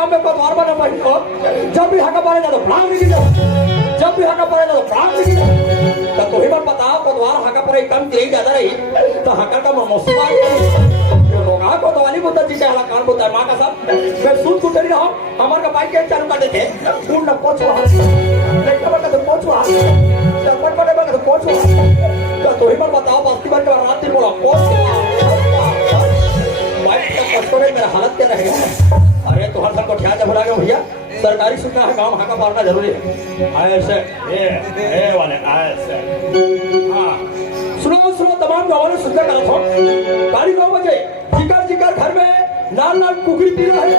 गांव में कोतवाल बना भाई को जब भी हका पारे ना तो प्राण निकल जाओ, जब भी हका पारे ना तो प्राण निकल जाओ। तो तू ही बात बता कोतवाल हका पारे कम तेज ज्यादा रही तो हका का मौसम लोग आ कोतवाली बोलता जी का कान बोलता है मां का साहब मैं सुन सुन रहा हूं हमार का बाइक के चालू कर देते पूर्ण न पहुंचवा लेकिन बड़ा तो पहुंचवा जब बड़े बड़े तो पहुंचवा तो ही बात बताओ बस्ती भर के रात दिन बोला पहुंचवा मेरा हालत क्या रहेगा। अरे तो हर साल को ठिया जब गया भैया सरकारी सूचना है गांव हाका मारना जरूरी है। ऐसे ए वाले ऐसे हाँ सुनो सुनो तमाम गाँव ने सूचना करा था गाड़ी 9 बजे जिकर घर में लाल लाल कुकरी पी रहा है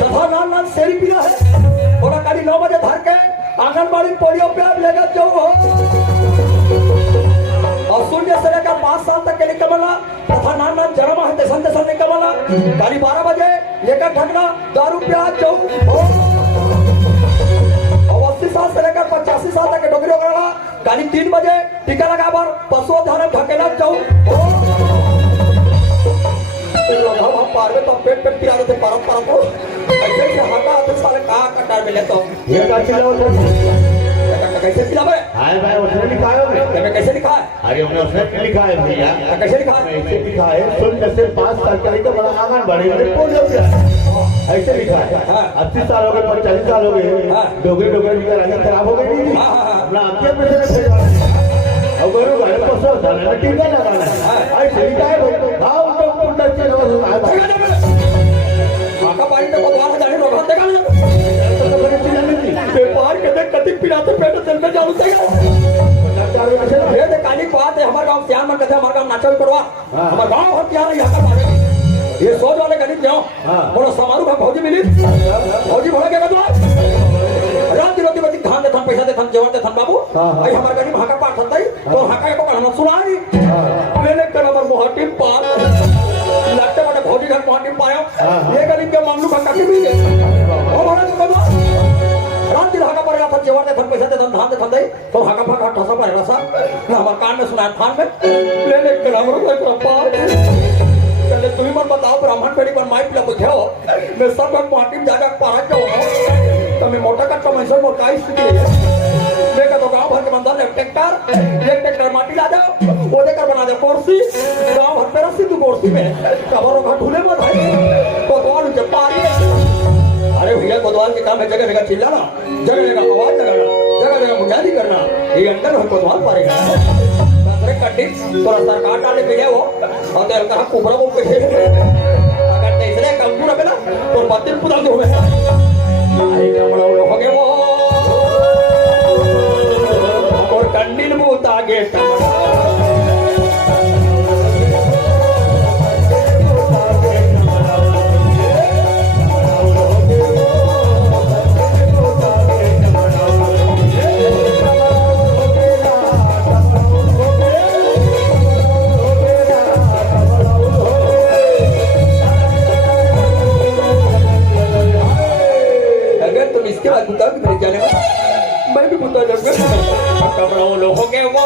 तथा लाल लाल शेरी पी रहा है और गाड़ी 9 बजे धर के आंगनबाड़ी पोलियो पे आप लेकर जाओ और 0 से लेकर 5 साल तक के निकमला तथा नाम जन्म है तेसन निकमला गाड़ी 12 बजे लेकर ढकना दारू प्याज जाओ और 80 साल से लेकर 85 साल तक के डोगरी वगैरह गाड़ी 3 बजे टीका लगा बार पशु धारण ढकेला जाओ हम पार में तो पेट पिला देते परत को ऐसे से हटा तो साले कहां कटार में ले तो ये का चिल्लाओ कैसे लिखा है हाय भाई उसने लिखा है मैं कैसे लिखा है अरे हमने उसने लिखा है भैया कैसे लिखा है ऐसे लिखा है सुन जैसे 5 साल का लेकर बड़ा आंगनबाड़ी में पोलियो पिया ऐसे लिखा है 80 साल हो गए 45 साल हो गए डोगरी की राजा खराब हो गई थी अपना आंखें पे से अब गुरु गाड़ी को सो डालना टीका लगाना है ऐसे लिखा है भाई हां तो पुंडा से माका पानी तो द्वार जाने रोक देगा व्यापार के देख कटिंग पिलाते पेट दिल में जाऊ देगा ये दे काली बात है हमारे गांव त्यान मन कहते हमारे गांव नाचा करवा हमारे गांव हो त्यान यहां का बात ये सोच वाले गरीब जाओ बोलो समारोह में भौजी मिली भौजी भोले के कदवा रात रोटी धान दे पैसा दे जवान दे बाबू भाई हमारे गरीब हाका पाठ होता है तो हाका को हम सुनाई लेने के नंबर मोहटी पार लगते बड़े भौजी घर मोहटी पायो ये गरीब के मांगलू का काके भी दे ओ महाराज कदवा रात दिन हाका पर था जवान दे पैसा दे धान दे दे तो हाका फाका ठसा पर रसा ना हमारे कान में सुनाया थान में ले के नंबर को पार चले तुम्ही मत बताओ ब्राह्मण पेड़ी पर माइक ला बुझाओ मैं सब घर मोहटी जाकर पारा जाओ तो मैं मोटा कट्टा मैंसर मोटा स्थिति है लेकर तो गांव भर के बंदा एक ट्रैक्टर माटी ला जाओ वो देकर बना दे कोर्सी गांव भर पे रस्सी तू कोर्सी में कबर का ढूले मत है कोतवाल के पारी अरे भैया कोतवाल के काम है जगह जगह चिल्लाना जगह जगह आवाज लगाना जगह जगह मुजाहिदी करना ये अंदर है कोतवाल पारेगा दूसरे कट्टी थोड़ा सरकार डाले पे वो और तेरे का कुबरा को पे अगर तीसरे कम पूरा बेला और बातें पूरा जो है अरे कमरा हो गए वो और कंडील बहुत आगे मैं भी बुता जाऊंगा कपड़ा वो लोग हो गए वो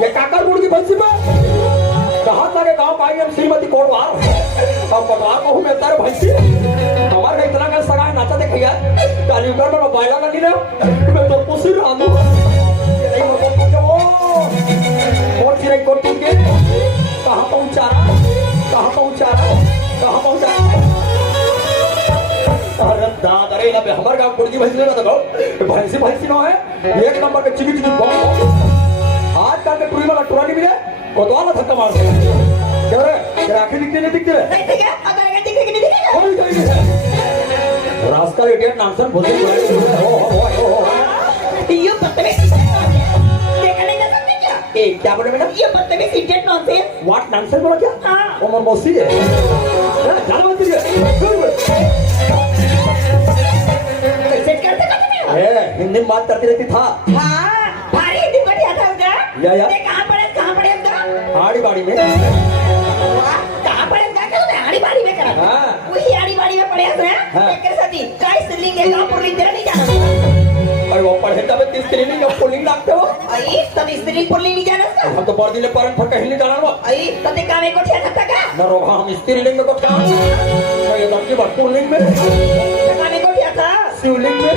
ये काकर गुड़ की बंसी में कहा था कि गांव पाई हम श्रीमती कोटवार अब कोटवार को हूँ मैं तारे भैंसी हमारे का इतना का सगाई नाचा देखिए कालीकर में बायला लगी ना मैं तो पुसी रहा हूँ नहीं मतलब पूछो और चिरे कोटी के कहाँ पहुँचा अरे दादा रे ना हमारे गांव कुर्जी भैंसी ना तो भैंसी ना है एक नंबर के चिकी आज कल के टूरी वाला टूरा नहीं मिले कोतवाल धक्का मार क्या रे आंखें दिखते नहीं दिखते रास्ता इडियट नामसन बोलते ये बदतमीज देखा नहीं जा सकते क्या ए क्या बोले मैडम ये बदतमीज इडियट नॉनसेंस व्हाट नॉनसेंस बोला क्या हाँ वो मन मौसी है जाना मत कीजिए सेट करते करते ए हिंदी में बात करती रहती था हाँ भारी हिंदी बढ़िया था उनका या कहाँ पढ़े उनका आड़ी बाड़ी में कहाँ स्त्रीलिंग का पुल्लिंग लागते हो आई तब स्त्री पुल्लिंग नहीं जाना का हम तो बड़ दिन पर कहीं नहीं जाना हो आई तते कामे को ठेका तका न रोगा हम स्त्रीलिंग में को क्या तो ये लड़की बात पुल्लिंग में कामे को ठेका शिवलिंग में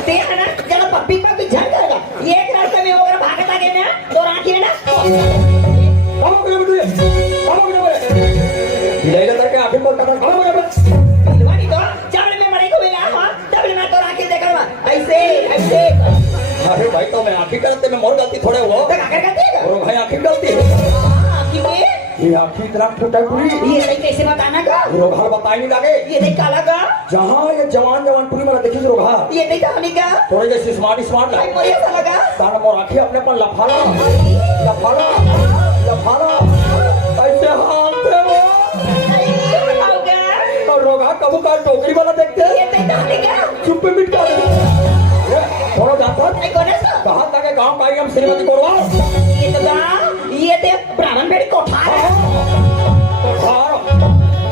ते है ना जरा पप्पी पप्पी झड़ जाएगा एक रास्ते में होकर भागत आगे ना दो राखी है ना इलाइला करके आखिर को कदर खड़ा हो गया दिलवानी तो चावल में मरे को मिला हां तब मैं तो राखी देखा ऐसे ऐसे अरे भाई तो मैं आखिर करते में मोर गलती थोड़े हो तक आकर करते है और भाई आखिर गलती है आखिर में ये आखिर इतना टूटा पूरी ये सही कैसे बताना का रोघा बताई नहीं लगे ये देख काला का जहाँ ये जवान जवान पूरी मला देखी रोघा ये देख कहानी का थोड़े जैसे स्मार्ट स्मार्ट भाई लगे मोरे ऐसा लगा ताना मोर आखिर अपने पर लफाला लफाला लफाला ऐसे हाथते हो बताओगा और रोघा कबू का टोकरी वाला देखते ये देख कहानी का चुप पे मिट कर थोड़ा जाता आई कौन है सर कहाँ तक गांव का हम श्रीमती कोरवा ये तो ये देख ब्राह्मण बेड़ी कोठा है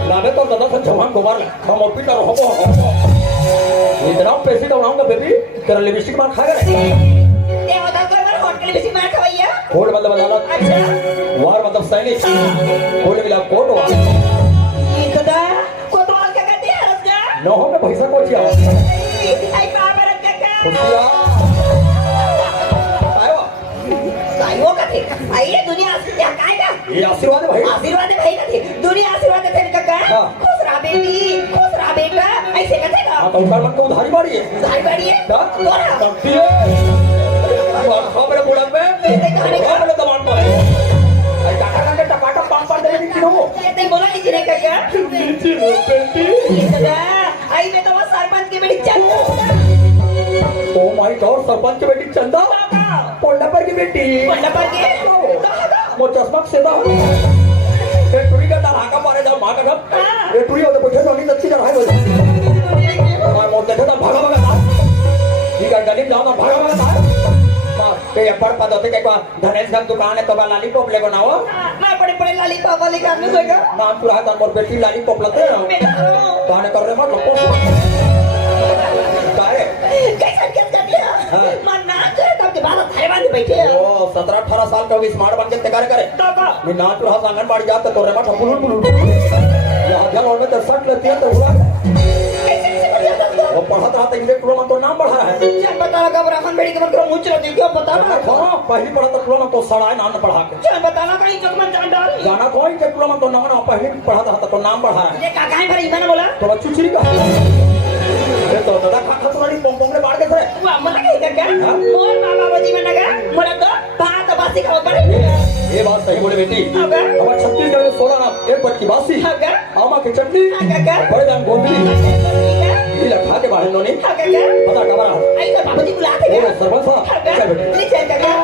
लागे तो दादा से जवान गोबर हम ऑफिसर हो इतना पैसे दौड़ाऊंगा बेबी तेरा लिपस्टिक मार खाएगा ये होता कोई बार होट के लिए बिसी मार खवैया कोट मतलब अदालत अच्छा वार मतलब सैनिक कोट मिला कोट वार ये कदा कोतवाल का कहते हैं रजा न हो में पैसा को चिया आई बाबर का खुशिया आयो आयो का थे आई ये दुनिया या काय का ये आशीर्वाद है भाई आशीर्वाद है भाई का थे दुनिया आशीर्वाद है का हाँ। खुश रहा बेटी खुश रहा बेटा ऐसे कहते का हां तो उनका मन को उधारी मारी है उधारी बाड़ी है तोरा करती है खबर बुला पे खबर दमान पर आई टाटा का टपाटा पांच पांच देने की हो कहते बोला नहीं जिने का क्या नीचे रो बेटी ये कदा आई मैं तो सरपंच की बेटी चल ओ माय गॉड सरपंच की बेटी चंदा पोंडा पर की बेटी बंदा पर के वो चश्मा सेदा हो ये टुरी का धागा मारे जा मां का सब ये टुरी होते बैठे नोनी तच्ची चढ़ाई बोल मां मोर देखे तो भागा भागा ठीक है गली जाओ तो भागा भागा मां ये पर पद होते के धनेश का दुकान है तो बा लॉलीपॉप ले बनाओ मैं बड़े बड़े लॉलीपॉप वाले काम में होएगा नाम पूरा है मोर बेटी लॉलीपॉप लेते हैं ताने कर रहे मत लोग काहे कैसे क्या कर लिया मन ना करे तब के बाद थाईवान में बैठे हैं ओ 17-18 साल का होगी स्मार्ट बन के तैयार करे तो का मैं नाच रहा आंगनबाड़ी जाता तो रेमा ठपुलुल बुलुल यहाँ जल और में तो शर्ट लेती है तो हुआ कैसे कैसे कर लिया तब वो पढ़ता रहा तो इंग्लिश प्रो में तो नाम बढ़ा है चल बता का ब्राह्मण बेड़ी के मन करो मुंह चला क्यों बता ना हाँ पहली पढ़ा तो प्रो में तो सड़ा है नाम पढ़ा के चल बता ना कहीं चकमन जान डाल गाना कोई के प्रो में तो नाम पहली पढ़ा था तो नाम बढ़ा है ये काका है भाई मैंने बोला थोड़ा चुचरी का ये तो दादा खा तुम्हारी पोंपों में बाढ़ के थे वो अम्मा के क्या मोर मामा बाजी में लगा मोरा तो बात बासी का ऊपर ये बात सही बोले बेटी हमारे छत्तीसगढ़ में 16 नाम एक बट की बासी आमा की चटनी बड़े दाम गोभी ये लखा के बाहर नोनी बता कमरा आई तो बाबूजी बुलाते हैं सरपंच साहब चल बेटी चल काका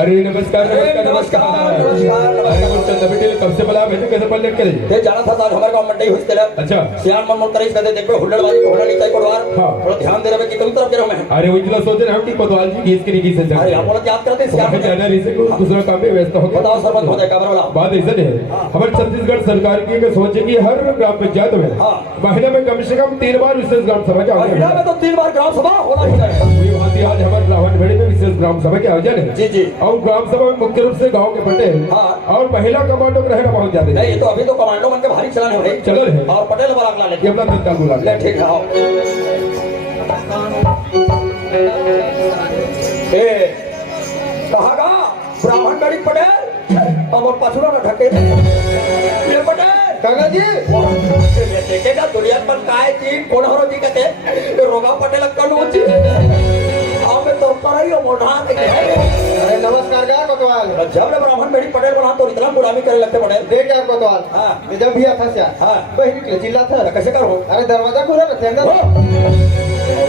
अरे नमस्कार नमस्कार नमस्कार अरे वो चंदा बेटे कब से बोला मैंने कैसे पलट करे ये जाना था आज हमारे गांव मंडई हुई तेरा अच्छा सियान मन मन तरीस कहते देखो हुल्लड़बाजी को होना नहीं चाहिए कोडवार हाँ। थोड़ा ध्यान दे रहे कि तुम तरफ गिरो मैं अरे वो इतना सोच रहे हम कि कोतवाल जी किस की से अरे आप बोला याद करते सियान में जाना नहीं से दूसरा काम में व्यस्त हो गया बताओ सरपंच हो जाए कमरा वाला बात ऐसा है हमारे छत्तीसगढ़ सरकार की एक सोच है कि हर ग्राम पंचायत में हाँ। महीने में कम से कम 3 बार विशेष ग्राम सभा के महीना आयोजन में तो 3 बार ग्राम सभा होना ही चाहिए वही बात है आज हमारे रावणगढ़ी में विशेष ग्राम सभा के आयोजन है जी जी और ग्राम सभा में मुख्य रूप से गांव के पटेल हाँ। और महिला कमांडो के रहना बहुत ज्यादा नहीं ये तो अभी तो कमांडो मन के भारी चलन है भाई चलन है। और पटेल वाला अगला ये अपना तत्काल बुला ले ठीक है आओ ए कहागा ब्राह्मण गड़ी पटेल और पछुआ में ढके ये पटेल काका जी ये देखेगा दुनिया पर काय चीज कोण हरो जी कहते रोगा पटेल कनोची हमें तो कराई मोढ़ा के अरे नमस्कार क्या कोतवाल जब ब्राह्मण बेड़ी पटेल बना तो इतना गुलामी करे लगते पटेल देख यार कोतवाल हाँ। मैं जब भी आता था हाँ। वही निकले चिल्ला था कैसे करो अरे दरवाजा खुला रहते अंदर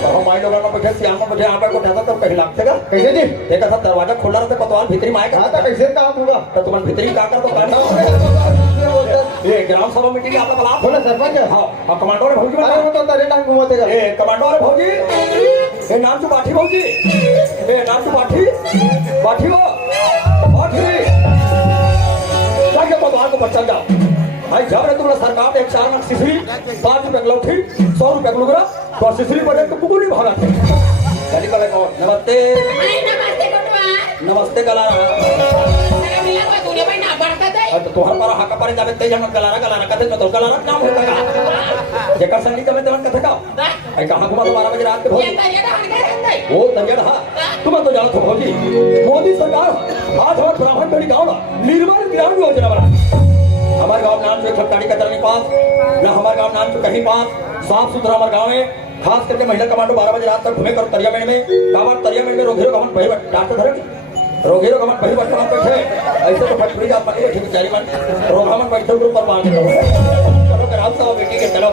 हम माइंड होगा ना बैठे सियामा मुझे यहाँ पे को उठाता तब कहीं लगते का कैसे जी देखा था दरवाजा खुला रहता पतवाल भीतरी में आएगा हाँ तो कैसे काम होगा तो तुम भीतरी का कर तो करना ये ग्राम सभा मीटिंग आपका बुला बोला सरपंच हाँ और कमांडो ने भौजी अरे बता वो तो तेरे ना कमांडो वाले भौजी ए नाम से पाठी भौजी ए नाम से पाठी पाठी हो पाठी जाके पतवार को बच्चा जाओ भाई जब रे तुमने सरकार ने 4 लाख सिसरी 5 रुपए लौठी 100 रुपए लुगरा तो सिसरी बजे तो कुकुर नहीं भागा थे चली कले कौन नमस्ते नमस्ते कोटवा नमस्ते गलारा तेरा मिला कोई दूरिया भाई ना बढ़ता दे अब तो तोहर पर हक पर जावे ते जन गलारा गलारा कहते न तो गलारा नाम होता का जेकर संगीत में तवन कथे का आई कहां घुमा 12 बजे रात के ये भौजी तरिया हट गए ओ तंगड़ हा तुम तो जानत हो भौजी मोदी सरकार आज हमारे ब्राह्मण बड़ी गांव निर्मल ग्राम योजना बना हमारे गांव नाम से खट्टाड़ी का तरनी पास ना हमारे गांव नाम से कहीं पास साफ सुथरा हमारे गांव है खास करके महिला कमांडो 12 बजे रात तक घूमे कर तरियामेंड में कावड़ तरियामेंड में रोगेरो गमन भाई डॉक्टर धरे रोगेरो गमन भाई बच्चा बैठे ऐसे तो फटफड़ी जात पानी बैठी बेचारी मन रोगामन बैठे ऊपर पर बांध दो चलो कराओ सब बेटी के चलो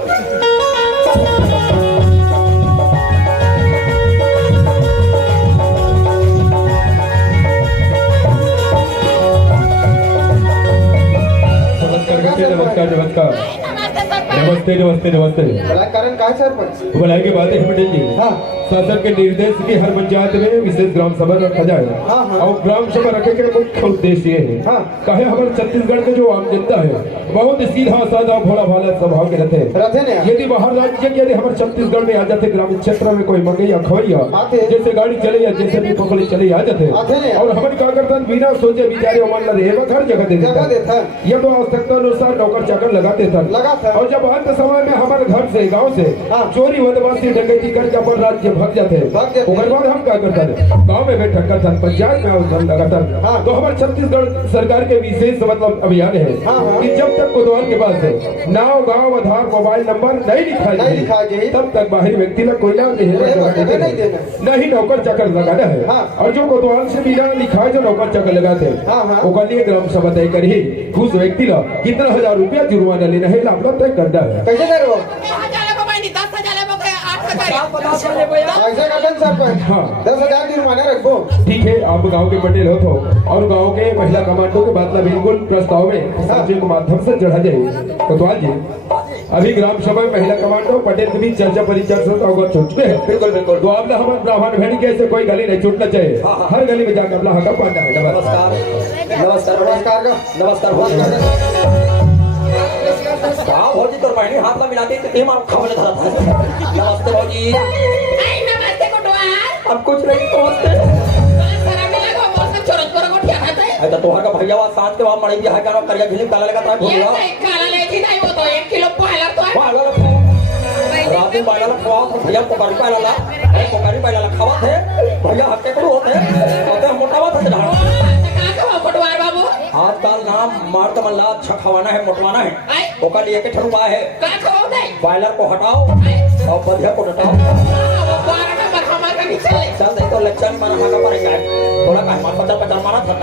नमस्कार नमस्कार नमस्ते सरपंच नमस्ते नमस्ते नमस्ते बड़ा कारण काय सरपंच भलाई की बात है पटेल जी हाँ शासन के निर्देश की हर पंचायत में विशेष ग्राम सभा रखा जाए हाँ, हाँ। और ग्राम सभा रखे के मुख्य उद्देश्य ये है हाँ। कहे हमारे छत्तीसगढ़ के जो आम जनता है बहुत सीधा साधा भोला भाला स्वभाव के रहते हैं रथे ने यदि बाहर राज्य के यदि हमारे छत्तीसगढ़ में आ जाते ग्रामीण क्षेत्र में कोई मंगे या खवैया आते। जैसे गाड़ी चले या जैसे भी पकड़े चले आ जाते आते ने। और हमारे क्या करते बिना सोचे विचारे मान रहे हर जगह दे जगह देता ये तो आवश्यकता अनुसार नौकर चाकर लगाते थे लगाता। और जब आज के समय में हमारे घर से गांव से हाँ। चोरी बदमाशी डकैती करके अपन राज्य भाग जाते भाग जाते। उसके बाद हम क्या करते थे गांव में बैठा करता पंचायत में लगातार हाँ। तो हमारे छत्तीसगढ़ सरकार के विशेष मतलब अभियान है हाँ, हाँ। कि जब तक कोतवाल के पास है नाव गांव आधार मोबाइल नंबर नहीं लिखा नहीं लिखा जाए तब तक बाहरी व्यक्ति को कोयला नहीं देना। नहीं नौकर चाकर लगाना है हाँ। और जो कोतवाल से बिना लिखा है जो नौकर चाकर लगाते हैं हाँ, हाँ। वो लिए ग्राम सभा तय करी उस व्यक्ति ला कितना 1000 रुपया जुर्माना लेना है लाभ तय करना है कैसे करो 10,000 को भाई 10,000 को 8,000 आप बता सकते भैया ऐसे कटन सरपंच हाँ। 10,000 जुर्माना रखो ठीक है आप गांव के पटेल हो तो और गांव के महिला कमांडो के बातला बिल्कुल प्रस्ताव में सचिव के माध्यम से चढ़ा जाए कोतवाल जी अभी ग्राम सभा में महिला कमांडो पटेल के बीच चर्चा परिचर्चा तो अवगत हो चुके हैं बिल्कुल बिल्कुल तो आप हमारे ब्राह्मण भेड़ी के ऐसे कोई गली नहीं छूटना चाहिए हाँ, हाँ। हर गली में जाकर अपना हक पाना है नमस्कार नमस्कार नमस्कार का नमस्कार भौजी हाँ भौजी तो बहनी हाथ में मिलाती तो टीम आप खबर धरा था नमस्ते भौजी नमस्ते कोटवा अब कुछ नहीं नमस्ते तेरा मिला को मौसम छोरत को ठिया खाते अच्छा तोहर का भैया सांझ के बाद मड़ी है का करिया घिली काला लगा था ये भैया काला लेती नहीं वो तो 1 किलो पाला तो है बाला लखा रात में बाला लखा तो भैया पोकारी पाला ला पोकारी पाला ला खावा थे भैया हत्ते करो होते होते मोटावा था झाड़ कहां का कोटवार बाबू आजकल नाम मार तो मल्ला अच्छा खवाना है मोटवाना है ओका लिए के ठरुआ है का को दे बॉयलर को हटाओ और बढ़िया को हटाओ वो 12 का बखमा का नहीं चले चल नहीं तो लेक्चर में माना हाका पड़ेगा थोड़ा का मार पचार पचार मारा था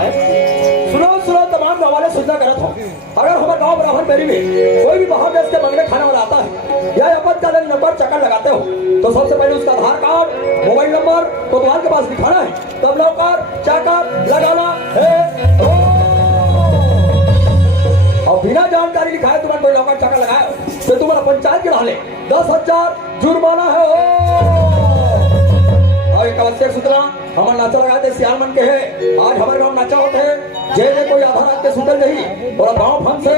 सुनो तमाम गाँव वाले सूचना करत हो अगर हमारे गाँव ब्राह्मण बेरी में कोई भी बाहर देश के मंगने खाने वाला आता है या आपातकालीन नंबर चक्कर लगाते हो तो सबसे पहले उसका आधार कार्ड मोबाइल नंबर कोतवाल के पास दिखाना है तब नौकर चाकर लगाना है और बिना जानकारी लिखाए तुम्हारे कोई नौकर चाकर लगाए तो तुम्हारा पंचायत के डाले 10,000 जुर्माना है और एक आवश्यक सूचना हमारे नाचा लगाते सियाल मन के है आज हमारे गांव नाचा होते हैं जे कोई आधार रात के सुतल नहीं और गांव फंड से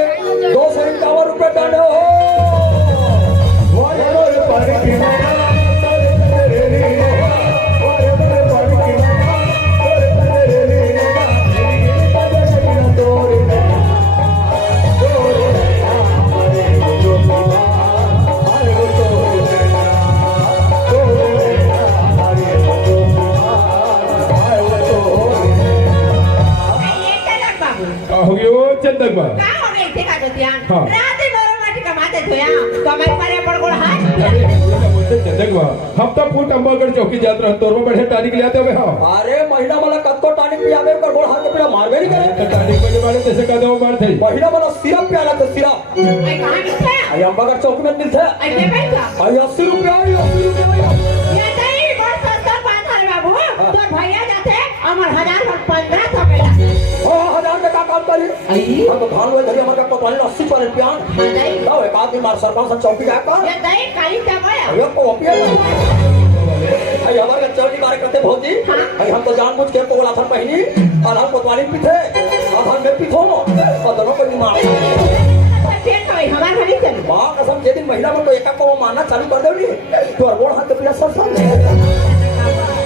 251 रुपए डाले हो चंदक बा का हो गई थे का जोतियान हाँ। रात में मोर माटी कमाते थे यार कमाई मारे पड़ गोड़ हाथ अरे बोलते चंदक बा हम तो फूट अंबागढ़ चौकी जात रह तोर में बढ़े टानी के लिए आते हुए हां अरे महिला वाला कत्तो टानिक पियावे कर गोड़ हाथ पे मारबे नहीं करे तो टानी के वाले तैसे का दो मार थे महिला वाला सिरप पियाला तो सिरप आई कहां मिलता है आई अंबागढ़ चौक में मिलता है आई के पैसा आई 80 रुपया ये नहीं बहुत सस्ता बात है बाबू तो भैया जाते अमर 1000 1500 मिला ओ 1000 का काम कर वाली आई हाँ तो धान हुए धरी हमारे का पतवाली 80 वाले प्यान हाँ दाई ना एक आदमी मार सरपंच चौकी जाकर ये दाई काली क्या गया अरे को ओपिया अरे हमारे का चौकी बारे करते भौजी अरे हम तो जानबूझ के पोला था पहनी और हम पतवाली पीते अब हम में पीथो और दोनों को नहीं मार हमारे घड़ी चल मां कसम जे दिन महिला में तो एका को मारना चालू कर देली तो और हाथ पिला सब सब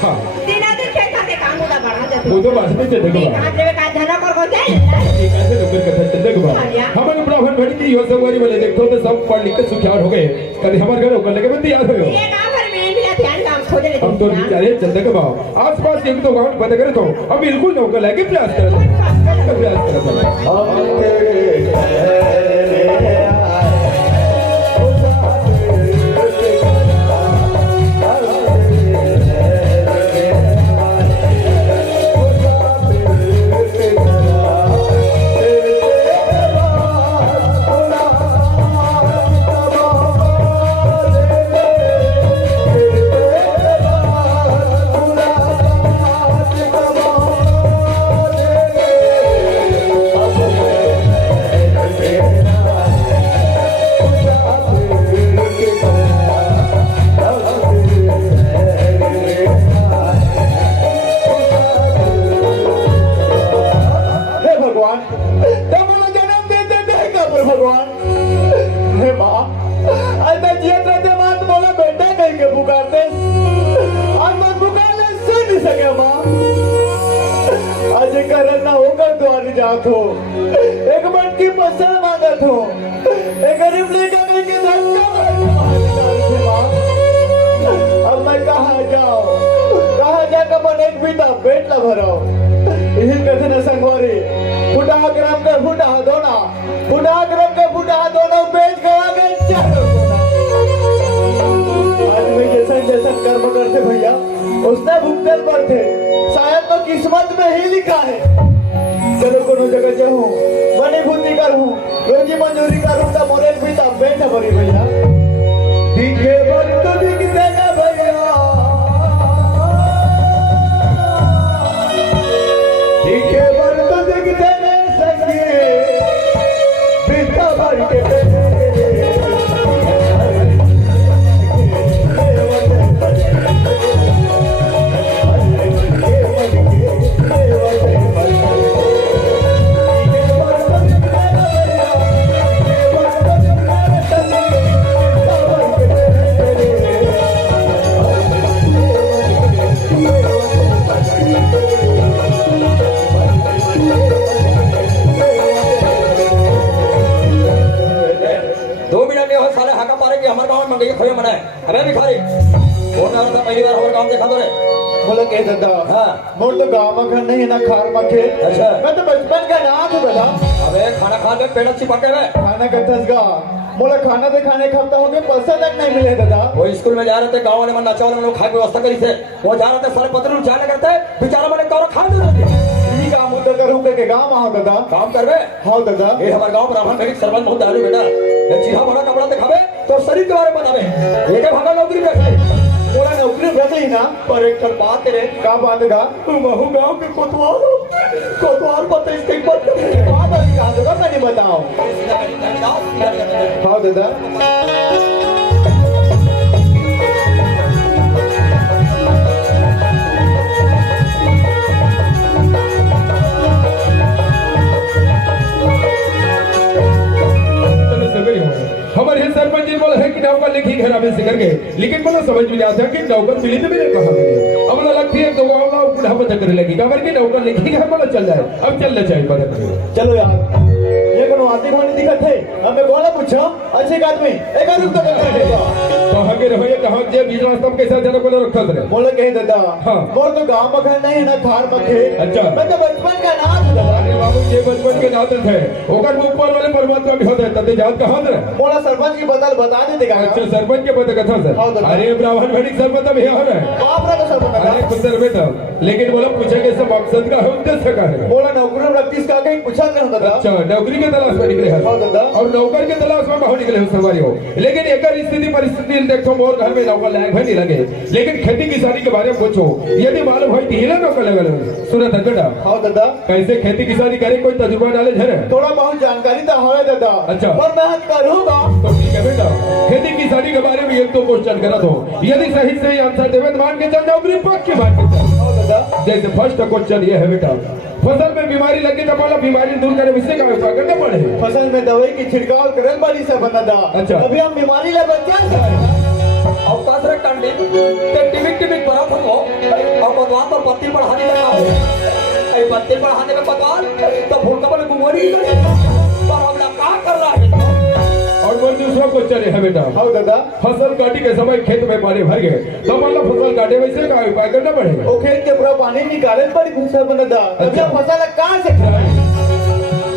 हाँ दिना दिन के खाते काम होता बढ़ा जाता वो तो बात नहीं चलते नहीं बाबा कहां देवे का धना कर को जाए एक ऐसे नौकर कथा चलते बाबा हमारे ब्राह्मण भड़ी की यो सवारी वाले देखो तो सब पढ़ लिख के सुखियार हो गए कभी हमारे घर होकर लगे बंदी याद हो ये काम पर मैं भी ध्यान काम खोज ले हम तो बेचारे चलते के भाव आसपास एक तो गांव पता करे तो हम बिल्कुल नौकर लेके प्रयास कर प्रयास कर हम तेरे शहर में आए जात हो एक मटकी पसंद मांगत हो एक गरीब लेकर गई के धक्का अब मैं कहाँ जाकर मन एक बीता पेट ला भरो इसी कथे न संगवारी फुटा ग्राम का फुटा दोना बेच गवा गए चारों आदमी जैसा कर्म करते भैया उसने भुगतल पड़ते शायद तो किस्मत में ही लिखा है चलो कोनो जगह जाऊं बने भूति करूं रोजी मंजूरी करूं तो मोरे भी तब बैठा बड़ी भैया दिखे बड़ी तो दिखते ना भैया दिखे बड़ी तो दिखते ना सके बिता भर के अरे भिखारी कौन आ रहा था पहली बार हमारे गांव देखा तो रे बोला कह दादा हाँ मोर तो गाँव में घर नहीं है ना खार मखे अच्छा मैं तो बचपन का नाथ हूँ दादा अबे खाना खा के पेट अच्छी पके हुए खाना कथस गा मोला खाना दे खाने खाता हो के पैसा तक नहीं मिले दादा वो स्कूल में जा रहे थे गांव वाले मन नाचा वाले लोग खाने की व्यवस्था करी थे वो जा रहे थे सारे पत्र उठाने करते बेचारा मैंने कौन खा दे रहे थे इन्हीं काम होता करूँ के गाँव आओ दादा काम करवे हाँ दादा ये हमारे गांव ब्राह्मण भेड़ी सरपंच बहुत दारू बेटा ये चीहा बड़ा कपड़ा दिखावे तो शरीर के बारे में बतावे ये भागा नौकरी पे बोला नौकरी रखे ही ना पर एक तर बात तेरे का बात गा महू गांव के कोतवाल पता इसके बात बात अभी कहा दादा मैंने बताओ हाँ दादा हमारे सरपंच जी बोला है कि नौकर लिखी घर आवे से करके लेकिन मतलब समझ में नहीं आता कि नौकर मिली तो मिले कहाँ मिले अब बोला लगती है तो वो बुढ़ा पता करने लगी खबर की नौकर लिखी घर वाला चल जाए अब चलना चाहिए पता चलो यार ये कोनो आती खानी दिक्कत है हमें बोला पूछो अच्छे आदमी एक रुक तो कहाँ के रहो ये कहाँ जे बीच रास्ता में कैसा जाना बोला रखा था बोले कहे दादा हाँ मोर तो गांव में घर नहीं है ना खार मखे अच्छा मैं तो बचपन का नाथ हूँ दादा अरे बाबू ये बचपन के नाते थे ओकर ऊपर वाले परमात्मा भी होते तते जात कहाँ थे बोला सरपंच की बता देते का अच्छा सरपंच के पता कथा हाँ, सर दादा। अरे ब्राह्मण भड़ी सरपंच अब यहाँ है बाप रे तो सरपंच अरे खुद बेटा लेकिन बोला पूछे के सब मकसद का है उद्देश्य का है बोला नौकरी रखतीस का के कहीं पूछा कर दादा। अच्छा, नौकरी के तलाश में निकले हैं हाँ दादा। और नौकर के तलाश में बहुत निकले हो सवारी हो, लेकिन एक स्थिति परिस्थिति देखो मोर घर में नौकर लायक भी नहीं लगे, लेकिन खेती किसानी के बारे में पूछो यदि मालूम हो तो हिला नौकर लगे सुनत है बेटा। हाँ दादा। कैसे खेती किसानी करे, कोई तजुर्बा नॉलेज है ना? थोड़ा बहुत जानकारी तो है दादा। अच्छा। पर मेहनत करूँगा। तो ठीक है बेटा, खेती किसानी के बारे में एक तो क्वेश्चन करत हो, यदि सही सही आंसर देवे तो मान के चल नौकरी पक्की मान के चल। हाँ दादा। जैसे फर्स्ट क्वेश्चन ये है बेटा, फसल में बीमारी लगी तो बोला बीमारी दूर करे विषय का उपाय करना पड़े। फसल में दवाई की छिड़काव करल बड़ी सब दादा। अच्छा। अभी हम बीमारी ले बच्चा अवकाश रे कांडी ते टिमिक टिमिक बरफ हो और बदवान पर बत्ती बढ़ाने लगा ए बत्ती बढ़ाने में बदवान तो फुलकमल गुमोरी पर हमला का कर रहा है। और वो दूसरा क्वेश्चन है बेटा, हाँ दादा। फसल काटी के समय खेत में पानी भर गए तो मतलब फसल काटे वैसे का उपाय करना पड़ेगा। वो खेत के पूरा पानी निकाले बड़ी फसल दादा। अभी हम फसल कहाँ से खाए?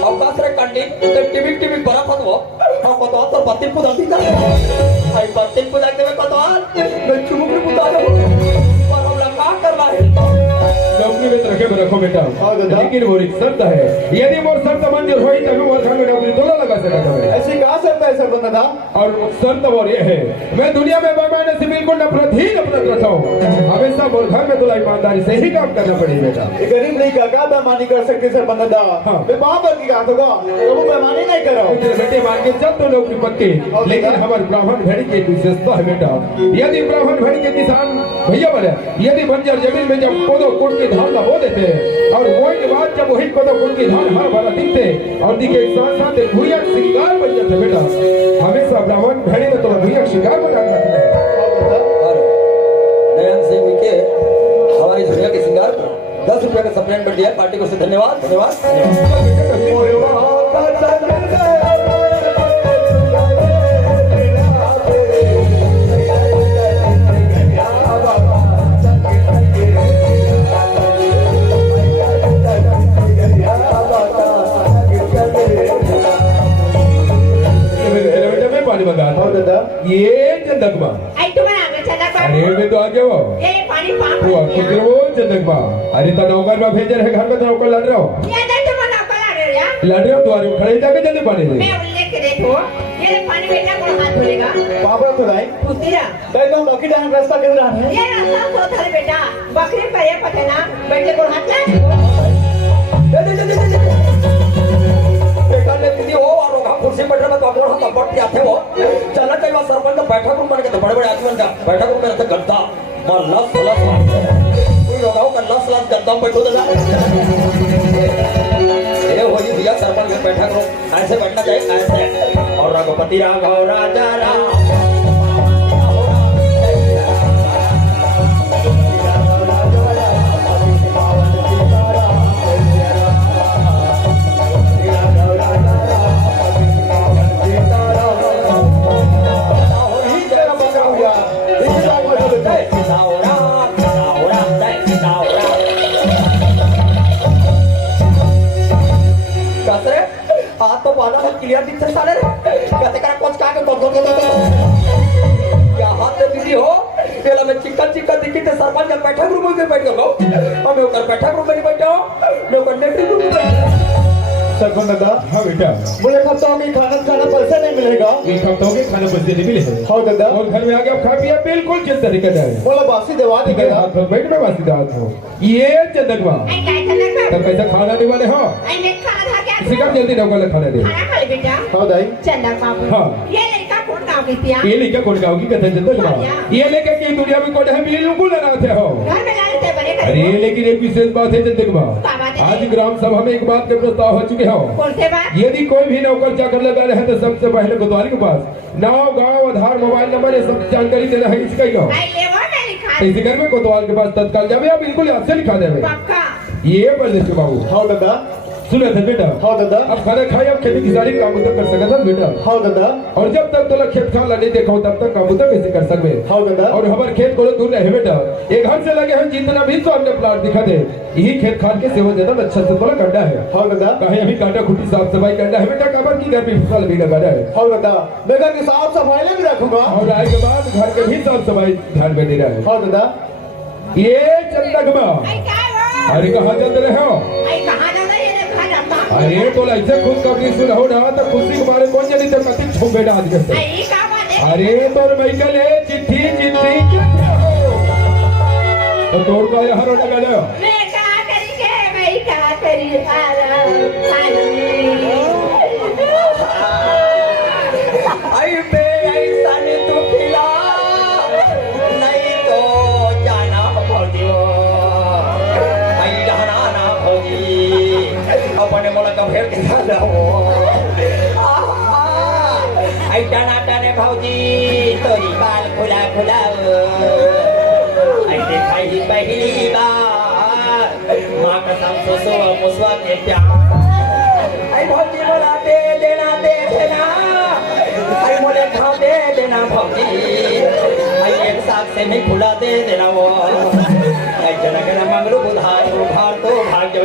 अवकाश रे कांडी ते टिमिक टिमिक बरफ हो और बदवान पर बत्ती पुदाती का आई बत्ती पुदाते में बदवान मैं चुमुक पुदा दो पर हमला का कर रहा है। नौकरी में रखे में रखो बेटा, हाँ दादा। लेकिन वो एक शर्त है, यदि वो शर्त मंजूर हुई तभी वो घर में नौकरी दोनों लगा सकता है। ऐसी कहाँ से पैसा बना था? और शर्त और ये है, मैं दुनिया में बेईमानी से बिल्कुल नफरत रखता हूँ, हमेशा मोर घर में तुला ईमानदारी से ही काम करना पड़ेगा बेटा। एक गरीब लड़का का बेईमानी कर सकते सर बना था। हाँ। मैं वहाँ पर की बात होगा तो वो बेईमानी नहीं करो। तेरे बेटे मान के चल तो नौकरी पक्की, लेकिन हमारे ब्राह्मण भेड़ी की विशेषता है बेटा, यदि ब्राह्मण भेड़ी के किसान भैया बोले यदि बंजर जमीन में जब कोदो कुट की धान बो देते और वही के बाद जब वही कोदो कुट की धान हरा भरा दिखते और दिखे साथ साथ भूया शिकार बन जाते बेटा, हमेशा ब्राह्मण भेड़ी में तो भूया शिकार बना रखना है। नयन सिंह के हमारी दुनिया के श्रृंगार पर 10 रुपया का सप्लीमेंट दिया पार्टी को से धन्यवाद ये चंदकमा आई तुम्हारा आगे चला अरे मैं तो आ गया वो ये पानी पाप वो आपको वो चंदकमा अरे तो नौकर में भेज रहे घर में तो नौकर लड़ रहा हो ये दे तुम ना करा रे यार लड़ रहे हो तुम्हारे खड़े जाके जल्दी पानी दे मैं उल्लेख के देखो ये पानी में ना कोई हाथ धोएगा पापा तो नहीं पुतिरा मैं तो बाकी डांग रास्ता के रहा है। ये रास्ता तो थारे बेटा बकरी पर ये पता ना बैठे को हाथ ले बेटा ने दीदी हो और रोगा कुर्सी पर बैठा तो अपना हाथ पकड़ के आते हो चला कई बार सरपंच का बैठक रूम बन के बड़े बड़े आदमी का बैठक रूम में रहते गद्दा मार लस कोई रोगाओ का लस गद्दा पे बैठो दला ये हो जी दिया सरपंच का बैठक रूम ऐसे बैठना चाहिए ऐसे और रघुपति राघव राजा राम तो बाला में क्लियर दिख सकता है कहते करा कुछ का के या हाथ से बिजी हो तेला में चिकन चिकन दिखी ते सरपंच का बैठक रूम में बैठ गयो और मैं उधर बैठक रूम में बैठा हूं मैं उधर नेटरी रूम में बैठा सरपंच दादा। हाँ बेटा मुझे हफ्तों में खाना पैसा नहीं मिलेगा। एक हफ्तों के खाना पैसे नहीं मिले हैं। हाँ दादा। और घर में आ गया खा पिया बिल्कुल चिंता नहीं करना है। बोला बासी दवा देगा बैठ में बासी दाल हो ये चंदकवा आई काय करना तब कैसा खाना नहीं वाले हो आई ने खाना खा के इसी का जल्दी नौकर खाना दे खाना खा ले बेटा हाँ दाई। चंदा बाबू हाँ। ये लड़का कौन गांव की पिया ये लेकर कौन गाँव की कथा चंदकवा ये लेकर की दुनिया में कौन है बिल्कुल अनाथ है हो घर में लाने से बने अरे लेकिन एक विशेष बात है चंदकवा आज ग्राम सभा में एक बात के प्रस्ताव हो चुके हो कौन से बात यदि कोई भी नौकर चाकर लगा रहे तो सबसे पहले कोतवाली के पास नाम गांव आधार मोबाइल नंबर ये सब जानकारी देना है इसका ही आई ले वो मैं लिखा इसी घर में कोतवाल के पास तत्काल जावे या बिल्कुल आपसे लिखा देवे पक्का ये प्रदेश के बाबू हाँ दादा। सुने थे बेटा हाँ दादा। अब खाना खाए अब खेती किसानी काम उधर कर सकता था बेटा हाँ दादा। और जब तक तोला खेत खाला नहीं देखो तब तक काम उधर कैसे कर सकते हाँ दादा। और हमारे खेत को दूर रहे बेटा एक घर से लगे हम जितना भी सामने प्लाट दिखा दे यही खेत खान के सेवा ज्यादा अच्छा से तोला करना है। हाँ दादा। कहीं अभी काटा खुटी साफ सफाई करना है बेटा कबर की घर भी फसल भी लगाना है। हाँ दादा। मैं घर की साफ सफाई में भी रखूंगा और आए के बाद घर के भी साफ सफाई ध्यान में देना है। हाँ दादा। ये चंदकमा आई काय वो अरे कहाँ चल रहे हो आई कहां जा रहे ये खा जाता अरे तो ऐसे खुद कभी सुनाओ ना तो खुशी के बारे कौन जानी तो कति छुपे डाल करते आई का बात है अरे तोर मैकल है चिट्ठी चिट्ठी तो तोर का हर लगा दो मैं क्या करी आई बे ऐसा नहीं तू खिला नहीं तो जाना भौजी आई रहना ना भौजी अपने मोला का फेर के खा हो आई जाना जाने भौजी तोरी बाल खुला खुला आई दिखाई ही पहली बार माँ का सांसों सो मुस्वा के प्यार आई भौजी बोला दे देना आई मोले खाओ दे देना भौजी आई एक साथ से नहीं खुला दे देना वो आई जनगण मंगलू बुधार भार तो भाग्य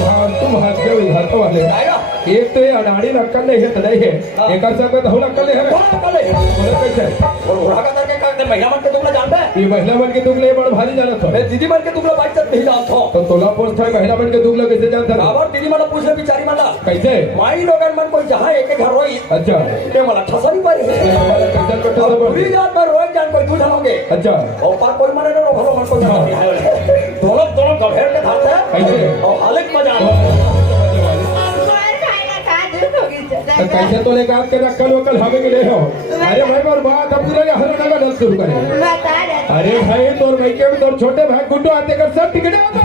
हाँ तुम भाग्य विधाता वाले एक तो ये अनाड़ी लक्कल नहीं है तलाई है एक अर्थ में तो हो लक्कल है बोले कैसे और बुढ़ा का करके का महिला मन के तुमने जानते हैं ये महिला मन के दुगले बड़ भारी जानत हो मैं दीदी मन के तुमने बात नहीं जानता हूं तो तोला पोस्ट है महिला मन के दुगला कैसे जानता था और दीदी मन पूछ ले बिचारी मन कैसे माई लोगन मन कोई जहां एक घर रोई अच्छा ते मला ठसनी पड़ी कैसे कटो और सब पूरी रात में रोज जान कोई दूध होगे अच्छा और पर कोई मने न भलो मन को जाती है दोनों गभेड़ के धाते कैसे और हालत मजा तो कैसे तो लेकर के रखल वकल हमें के ले हो अरे भाई और बात अब पूरा हर नगर डल शुरू करे अरे भाई तोर भाई के भी तोर छोटे भाई गुड्डू आते कर सब टिकट आता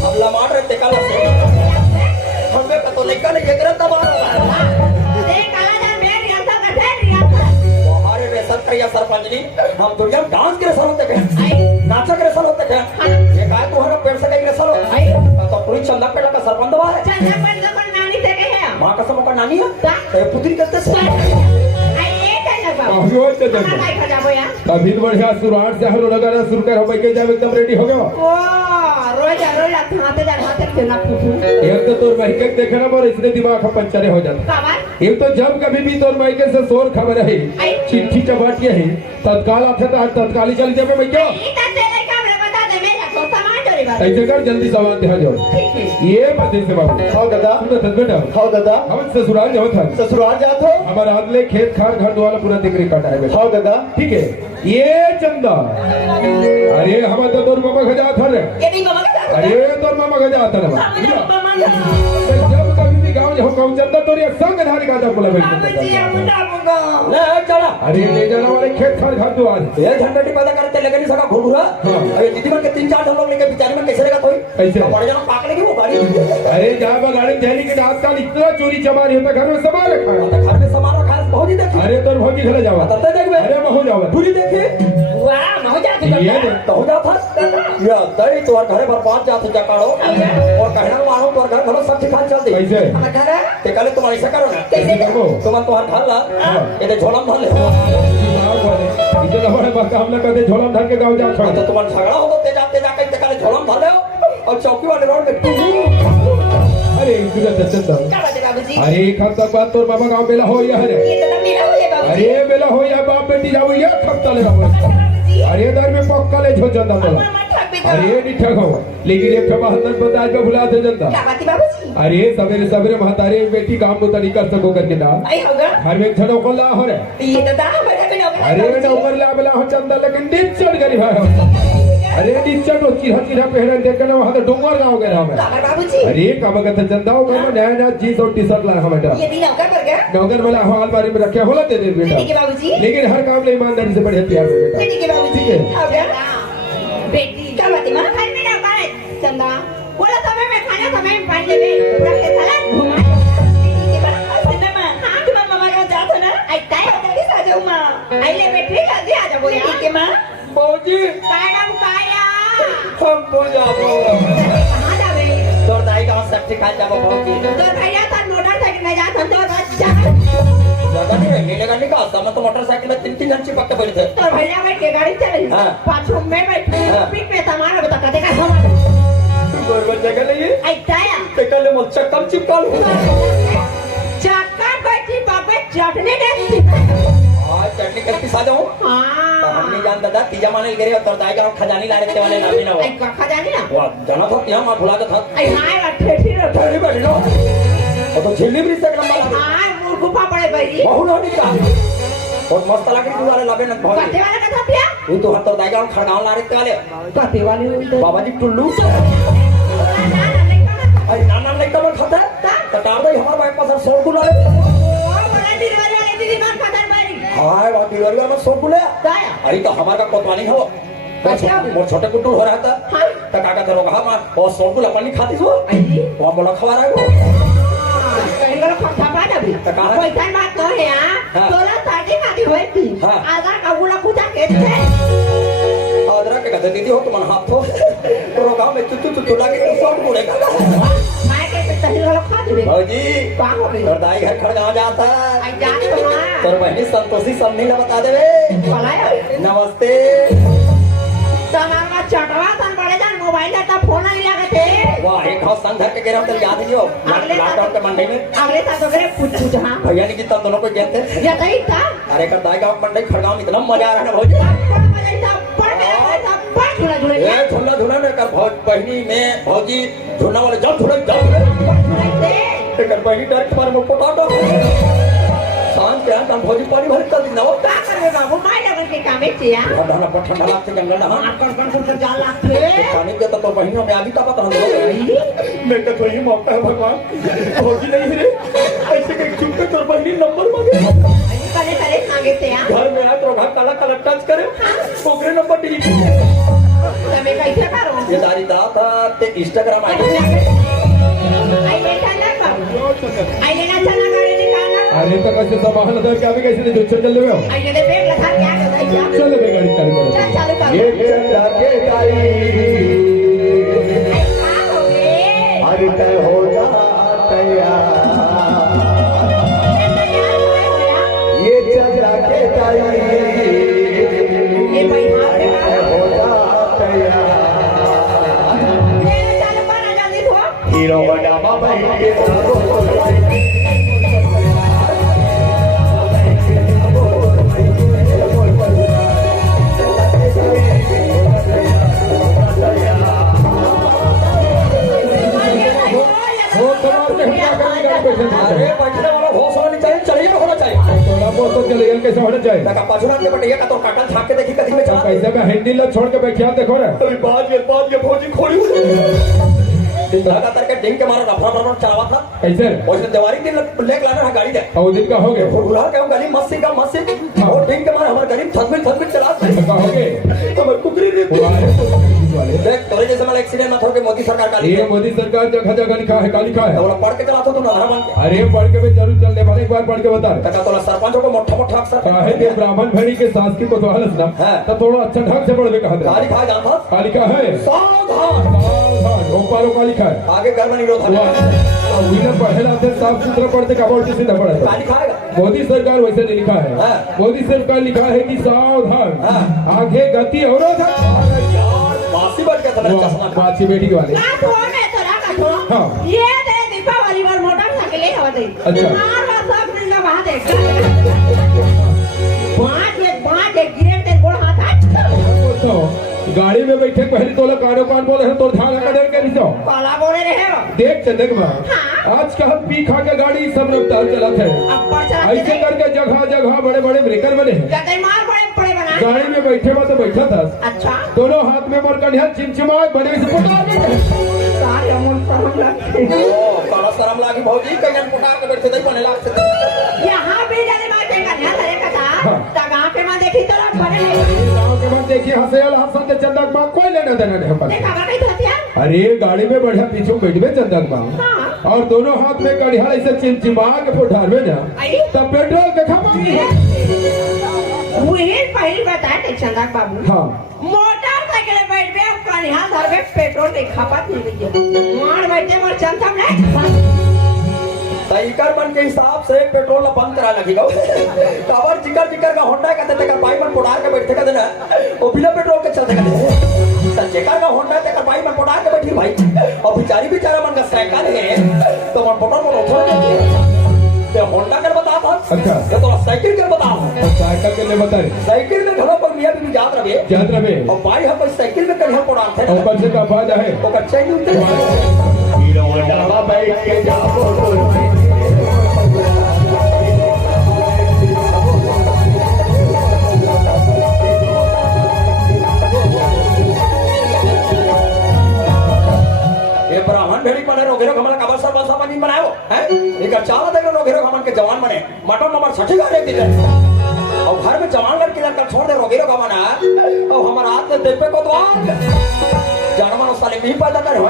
अब लमाट रहते काला से हमने का तो लेकर नहीं एक रहता हमारे रेसर करिया सरपंच जी हम दुनिया में डांस के रेसल होते हैं नाचा के रेसल होते हैं ये कहा तुम्हारा पेड़ से कहीं रेसल हो तो पूरी चंदा पे लगा सरपंच दबा है माँ का सब का नानी है तो पुत्री करते अभी तो बढ़िया शुरुआत से हर लगा शुरू कर हम के जाब एकदम रेडी हो गया एक तो तोर माइके देखे ना पर इसने दिमाग पंचरे हो जाता एक तो जब कभी भी तोर माइके से शोर खबर है चिट्ठी चबाटी है तत्काल आते तो तत्काल ही चल जाए मैं क्या ऐसे कर जल्दी सामान दिखा जाओ ये मत से बाबू खाओ दादा बेटा खाओ दादा हम ससुराल जाओ था ससुराल जात हो हमारा आदले खेत खार घर द्वारा पूरा दिक्री काटा है खाओ दादा ठीक है ये चंदा अरे हम तो तोर मामा खजा था रे अरे तोर मामा खजा था रे जब कभी भी गांव जाओ गांव चंदा तोर एक संग धारी का था बोला ले चला अरे ले जाने वाले खेत खार घर द्वारा ये झंडटी पैदा करते लगे नहीं सका घुरघुरा अरे दीदी मन के 3-4 लोग लेके बिचारी में कैसे लेगा कोई कैसे बड़े जन पाक लेगी वो गाड़ी अरे जहाँ गाड़ी जहली के आजकल इतना चोरी चमारी होता घर में सामान रखा है घर में सामान रखा है भौजी देखी अरे तोर भौजी खले जावा तब देख अरे मैं हो जावा पूरी देखी ये तो हो जाता या दई तोर घरे भर 5 जात जकाड़ो और कहना मारो तोर घर घरो सब ठीक चल दे कैसे ते कल तुम ऐसा करो ना कैसे करो तुम तोहर घर ला ये झोलम धर ले इधर हमारे बात हम लोग कहते झोलम धर के गांव जा छोड़ तो तुम्हारा झगड़ा हो तो ते जाके ते कल झोलम धर ले और चौकी वाले रोड में अरे इधर चंदा अरे एक हफ्ता बाद तोर बाबा गांव मेला हो या अरे मेला हो या बाप बेटी जाओ ये हफ्ता ले रहा अरे दर में पक्का ले छो चंदा बोला अरे नहीं ठग हो लेकिन एक ठबा हंदन बता के भुला दे चंदा अरे सवेरे सवेरे महतारे बेटी काम तो नहीं कर सको करके ना हर में छड़ो को ला हो रे अरे नौकर ला बला हो चंदा लेकिन निचड़ गरी भाई अरे निचड़ तो चिढ़ा चिढ़ा पहन देख ना वहां तो डोंगर गांव गए हम अरे का बगत चंदा हो गया नया नया जींस और टी शर्ट ला हम बेटा नौकर वाला हवाल बारी में रखे होला दे दे बेटा लेकिन हर काम में ईमानदारी से बढ़िया प्यार में बेटा ठीक है बेटी क्या बात है मां घर में ना पाए चंदा बोला समय में खाना समय में पानी ले पूरा के साला घुमा सिनेमा हां तुम मामा का जात हो ना आई ताई जल्दी आ जाओ मां आई ले बेटी जल्दी आ जाओ ठीक है मां भौजी काय नाम काया हम तो जाबो कहां जावे तोर दाई गांव सब ठीक जाबो भौजी तो भैया तो मोटरसाइकिल में जात तो अच्छा ज्यादा नहीं रही लेगा नहीं का समय तो मोटरसाइकिल में 3-3 जन चिपक के बैठे थे तो भैया बैठ के गाड़ी चली पाछू में बैठ पीठ पे सामान है बता देखा सामान कोई बच्चे के लिए आई ताया ते कल मो चक्कम चिपका लो चक्का बैठी बाबे चटनी दे हां चटनी करके सा जाऊं हां हमने जान दादा तीजा माने गिरे और दाई का खजानी ला रहे वाले नाम ही ना हो आई का खजानी ना वाह जाना था यहाँ मार भुला था आई हाय ठेठी रो ठहरी बैठ लो और तो झिल्ली भी से लंबा लगा हाय मुर्गुपा पड़े भाई बहु ना निका और मस्त लगा तू वाले लाबे न बहुत काटे वाला कथा पिया तू तो हत्तर दाई का खड़गांव ला रहे वाले काटे वाले बाबा जी टुल्लू आई नाम नहीं कमर खाता तो टार दे हमार भाई पास सौ गुला रे हाय बात डिलीवरी में सौ गुला अरे तो हमार का कोतवाली हो वो छोटे कुट्टू हो रहा था तो काका तो रोगा मां और सौ गुला पानी खाती हो वो बोला खवा रहा है कहीं वाला खा पा ना भी कोई टाइम बात तो है हां तोला ताजी खाती होई थी आधा का गुला कुटा के थे आदरा के कहते दीदी हो तुम हाथ हो तो रोगा में तू लगे सौ गुलेगा मैं के तहरी वाला खा दे भाजी का हो गई दाई घर खड़गांव जाता आई जाने तो ना तोर बहनी संतोषी सब नहीं बता देवे पलाया नमस्ते तनावा चटवा तन बड़े जान मोबाइल का फोन नहीं लगे थे वाह एक हाथ संग धर के गिरा तो याद नहीं हो लॉकडाउन के मंडे में अगले साल तो करे पूछ हां भैया ने कितना दोनों को जानते ये नहीं था अरे का दाई गांव मंडे खड़गांव में इतना मजा आ रहा है भौजी ए झूला झूला में कर बहनी में भौजी झूला वाले जब झूला कर बहनी डर के मारे में पोटाटो शांत क्या हम भौजी पानी भर कर दी ना वो का करे बाबू माय लगन के कामे किया ठंडा पर ठंडा लागते जंगल ना कौन जा लागते पानी देता तो बहनों में आगे का पता हम मैं तो वही मौका है भगवान भौजी नहीं रे ऐसे के चुप के तो बहनी नंबर मांगे करे करे मांगे थे घर में आ तो काला काला टच करे ओकरे नंबर डिलीट तमे कैसे करो ये दारी दाता ते इंस्टाग्राम आईडी आई लेटा ना आई लेना चना गाड़ी निकालना अरे तो कैसे सामान लगा के अभी कैसे जो चल ले हो आई ने बैग लगा क्या कर क्या चल बे गाड़ी चालू करो चल चालू कर ये चंदा के ताई हर तय हो जा तैयार ये चंदा के ताई ए भाई हां रे हो जा तैयार चालू कर जल्दी हो हीरो बड़ा बाबा के अरे बैठने वाला होश होना चाहिए चलिए होना चाहिए थोड़ा बहुत तो चले कैसे होना चाहिए लगा पछुना के बटिया का तो काटल छाप के देखी कदी में चला कैसे का हैंडल छोड़ के बैठिया देखो रे अरे बाद ये फौजी खोड़ी लगातार के डिंग के मारा रफा चलावा था कैसे उसने दीवारी दिन लेके लाना है गाड़ी दे और दिन का हो गए बुला के गली मस्ती का मस्ती और डिंग के मारा हमारे गरीब थक चला का हो गए हमारे कुकरी रे वाले देख तोरे जैसे वाला एक्सीडेंट मत हो के मोदी सरकार का ये मोदी सरकार जगह जगह लिखा है का लिखा है तो पढ़ के चला तो नहरा बन के अरे पढ़ के भी जरूर चलने वाले एक बार पढ़ के बता तका तोला सरपंच को मोटा अक्षर काहे के ब्राह्मण भरी के सास की कोतवाल ना हाँ। तो थोड़ा अच्छा ढंग से पढ़ के कहा गाली खा जाता का लिखा है सावधान सावधान ऊपर का लिखा है आगे घर में निरोध है और विनर पढ़े लाते साफ सुथरा पढ़ते का बोलते सीधा पढ़ा गाली खाएगा मोदी सरकार वैसे नहीं लिखा है हाँ। मोदी सरकार लिखा है कि सावधान हाँ। आगे गति अवरोध मासी बढ़ के समझ चश्मा पांची बेटी के वाले ना तो मैं तो रखा तो हाँ। ये दे दीपावली पर मोटरसाइकिल ले आवा दे अच्छा। मार बस सब दिन का वहां देख पांच एक गिरे तेरे गोड़ हाथ हाथ तो गाड़ी में बैठे पहले तो कानो कान बोले हैं तो ध्यान का डर के नहीं काला बोले रहे हो देख चंदक बा हाँ। आज का हम पी खा के गाड़ी सब रफ्तार चलाते हैं अब पछा ऐसे करके जगह जगह बड़े बड़े ब्रेकर बने हैं जगह मार पड़े बना गाड़ी में बैठे हुआ तो बैठा था अच्छा दोनों हाथ में मोर कन्या चिमचिमा बने से पकड़ा सारे अमूल शर्म लगती ओ बड़ा शर्म लागी भौजी कहीं पुटा के बैठे थे बने लागते यहाँ भी जाने बातें करना तेरे कथा हाँ। तगा पे मैं देखी तो बने गांव के बाद देखिए हंसेल हंसन के चंदक बा कोई लेना देना नहीं पर देखा नहीं तो क्या अरे गाड़ी में बढ़िया पीछे बैठे चंदक बा हाँ। और दोनों हाथ में कड़िया ऐसे चिमचिमा के फुटार में ना आई तब पेट्रोल देखा पानी वही पहली बताए थे चंदक बाबू हाँ मोटरसाइकिल बैठ गए कन्या धर में पेट्रोल की खपत नहीं हुई मार बैठे मोर चंदम नहीं तईकर बन के हिसाब से पेट्रोल ला बंद करा लगेगा कवर जिकर का होंडा कहते थे बाई मन पोड़ार के बैठते कहते ना वो बिना पेट्रोल के चलते कहते तो जेकर का होंडा ते बाई मन पोड़ार के बैठी भाई और बेचारा मन का साइकिल है तो मन पेट्रोल में उठो ते होंडा कर बता था अच्छा ये तो साइकिल कर बता साइकिल के लिए बताए साइकिल में घरों पर मियां बीवी जात रहे जात रहे और भाई हम कोई साइकिल में कहीं को डालते और कल से का फायदा है ओकर चैन उठते हीरो डाबा बैठ के जाओ तो ये ब्राह्मण भेड़ी बने रोगेरो हमला का बसा बसा बनी बनायो हैं एक चाला देगा रोगेरो हमन के जवान बने मटन नंबर 60 का दे दिले और घर में जवान लड़की लड़का छोड़ दे रोगेरो हमन और हमारा हाथ में देपे को तो जानवर साले नहीं पैदा करे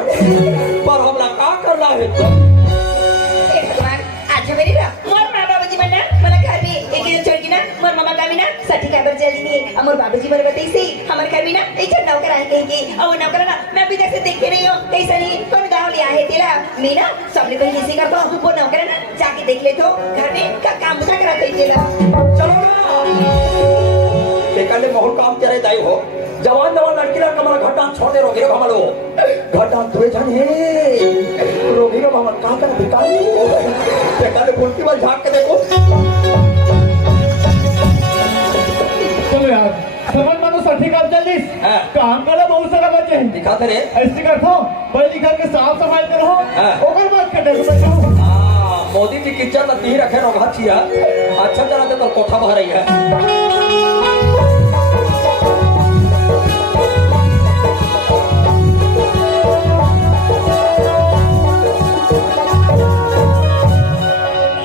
पर हमला का करना है हे भगवान आज मेरी ना मोर माँ बाबूजी मना मला घर में एक दिन छोड़ के ना मोर मामा का भी ना साठी का बर जल्दी नहीं अमर बाबूजी मर बताई से हमारे घर में ना एक नौकर आए कहीं और वो नौकर ना मैं अभी तक से देखे नहीं हूँ कैसा नहीं कौन गाँव लिया है तेरा मैं ना सबने कहीं ऐसे करता हूँ वो नौकर ना जाके देख ले तो घर में का काम उठा करा कहीं तेरा चलो ना तेकले मोहल काम करे दाई हो जवान जवान लड़की लड़का हमारा घटान छोड़ दे रोगेरो हमलो घटान तुए जाने रोगेरो हमन का कर भिकारी तेकले बोलती वाली झांक के देखो चलो यार समझ मानो 60 का चलिस काम करो बहुत सारा बच्चे दिखाते रे ऐसे करता बड़ी घर के साफ सफाई करो ओकर बात के देखो बैठो मोदी जी किचन में ती रखे रोगा छिया अच्छा चला तो कोठा भर रही है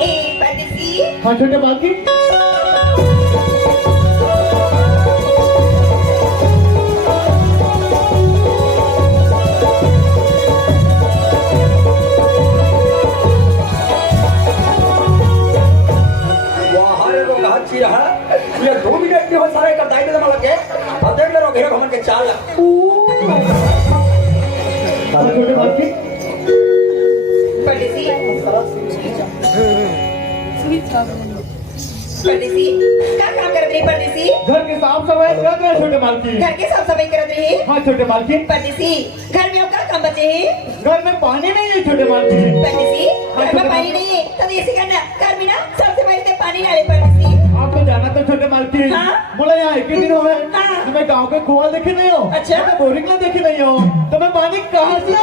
ए परदेसी हाँ छोटे बाकी ये 2 मिनट की हो सारे कर दाई दे मला के अब देख ले रोगेरो हमन के चाल हाँ छोटे बाकी परदेसी परदेसी क्या काम कर रही परदेसी घर के साफ सफाई कर रहे छोटे मालकी घर के साफ सफाई कर रही हाँ छोटे मालकी परदेसी घर में अब क्या काम बचे हैं घर में पानी नहीं है छोटे मालकी परदेसी घर में पानी नहीं है तब ऐसे करना घर में ना सबसे पहले पानी डाले परदेसी आप तो जाना तो छोटे मालकी हाँ? बोला यहाँ एक ही दिन हुए हाँ। तुम्हें गांव के कुआं देखे नहीं हो अच्छा। तुम्हें बोरिंग ना देखे नहीं हो तुम्हें पानी कहाँ से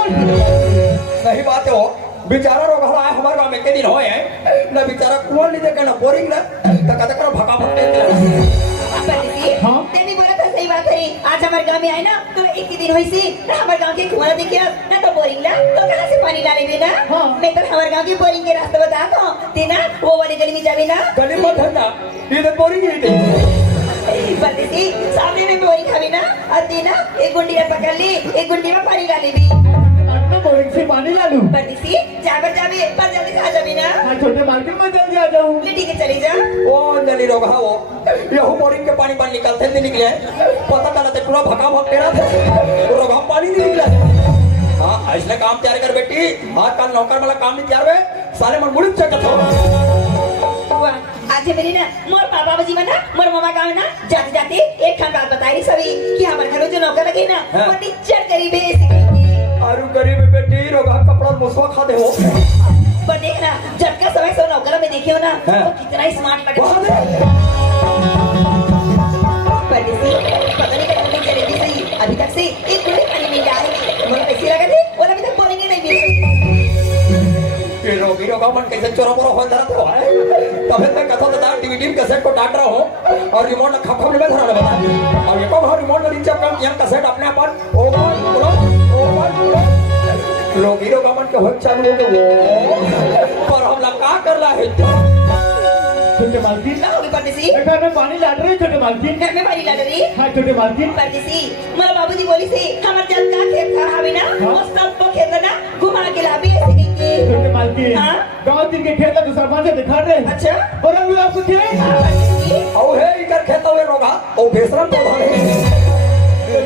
सही बात है वो बेचारा रोग हला हमारे गांव में के दिन होए ना बेचारा कुआं नहीं देखे ना बोरिंग ना तो कदा कर भका भक्ते परदेसी हाँ? तेरी बोला था सही बात है आज हमारे गांव में आए ना तो एक ही दिन हुई सी ना हमारे गांव के कुआं देखे ना तो बोरिंग ला तो कहाँ से पानी डाले भी ना हाँ। मैं तो हमारे गांव की बोरिंग के रास्ते बता दो तेना वो वाली गली में जावे ना गली मत है ना ये तो बोरिंग ही थी परदेसी सामने में बोरिंग खावी ना और तेना एक गुंडी में पकड़ ली एक गुंडी में पानी डाले भी बोरिंग से पानी ला लूं परदेसी जाकर जावे पर जल्दी से आ जावे ना हाँ छोटे मालकी में जल्दी आ जाऊँ ठीक है चली जा वो अंजलि रोग हा वो यहू बोरिंग के पानी पानी निकलते नहीं निकले पता चला तो पूरा भका भक्ते रहा था रोग हम पानी नहीं निकला हाँ ऐसे काम तैयार कर बेटी आज कल नौकर वाला काम नहीं तैयार हुए साले मन मुड़ी चकत हो आज मेरी ना मोर पापा बाजी में ना मोर मामा गाँव ना जाते जाते एक खान बात बताई सभी कि हमारे घर में जो नौकर लगे ना हाँ। वो टीचर गरीब है आरु गरीब बेटी रोगा कपड़ा मुसवा खा दे हो पर देखना जब का समय सो नौकर में देखे हो ना हाँ। वो कितना स्मार्ट लगे वहाँ दे परदेसी पता नहीं कब तक चलेगी सही अभी तक से एक गुंडी पानी नहीं डाली मुझे पैसे लगे थे और अभी तक बोलेंगे नहीं मिले ये रोगी रोगा मन कैसे चोरा मोरा हो जाता हो तब तक कथा तो डीवीडी कैसेट को डांट रहा हूँ और रिमोट खप खप में धरा रहा बता और ये कब रिमोट में नीचे काम यंग कैसेट अपने अपन रोगी रोगा मन के हो चालू हो गए पर हम लोग का कर रहा है छोटे मालकी ना होगी परदेसी घर में पानी ला रहे छोटे मालकी घर में पानी डाल रही हाँ छोटे मालकी परदेसी मेरा बाबूजी बोली से हमारे जल का खेत था हमें ना उस सब को खेत ना घुमा के लाभी ऐसे कहीं छोटे मालकी हाँ? गाँव दिन के खेत को सरपंच से दिखा रहे अच्छा और हम आपको थे परदेसी और है इधर खेत हुए रोगा और बेसरम पौधा है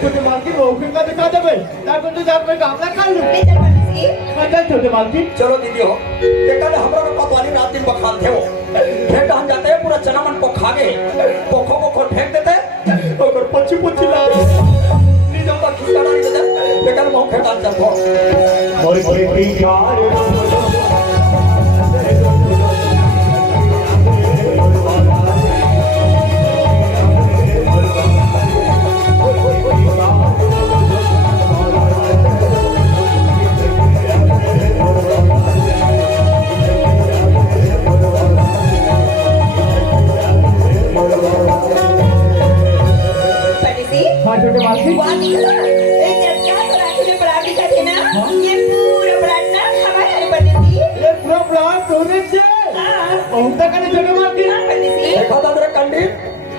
छोटे मालकी वो का दिखा देवे ताकि तो जाकर मैं काम ना कर लूं ले चल परदेसी चल छोटे मालकी चलो दीदी हो देखा ना हमरा को पतवाली रात दिन बखान थे वो खेत हम जाते हैं पूरा चना मन को खा गए पोखो को फेंक देते और पच्ची पच्ची ला नीचे का खिसका डाल देते देखा ना बहुत खेत चल हो मोरे मोरे प्यार हाँ छोटे मालकिन वाह एक झटका तो राखी में पड़ा दिखा थे ना ये पूरा प्लाट ना हमारे घर पंडित जी ये पूरा प्लाट तूने से बहुत तक ने छोटे मालकिन पंडित जी देखा था तेरे कंडी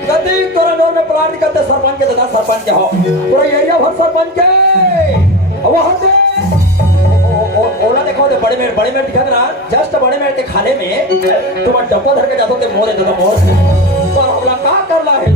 कदी तोरा नोर में प्लाट करते सरपंच के दादा सरपंच के हो पूरा एरिया भर सरपंच के वहां से ओला देखो ते बड़े मेड़ दिखा ना जस्ट बड़े मेड़ के खाले में तुम डब्बा धर के जातो ते मोर देता मोर तो हमला का करला है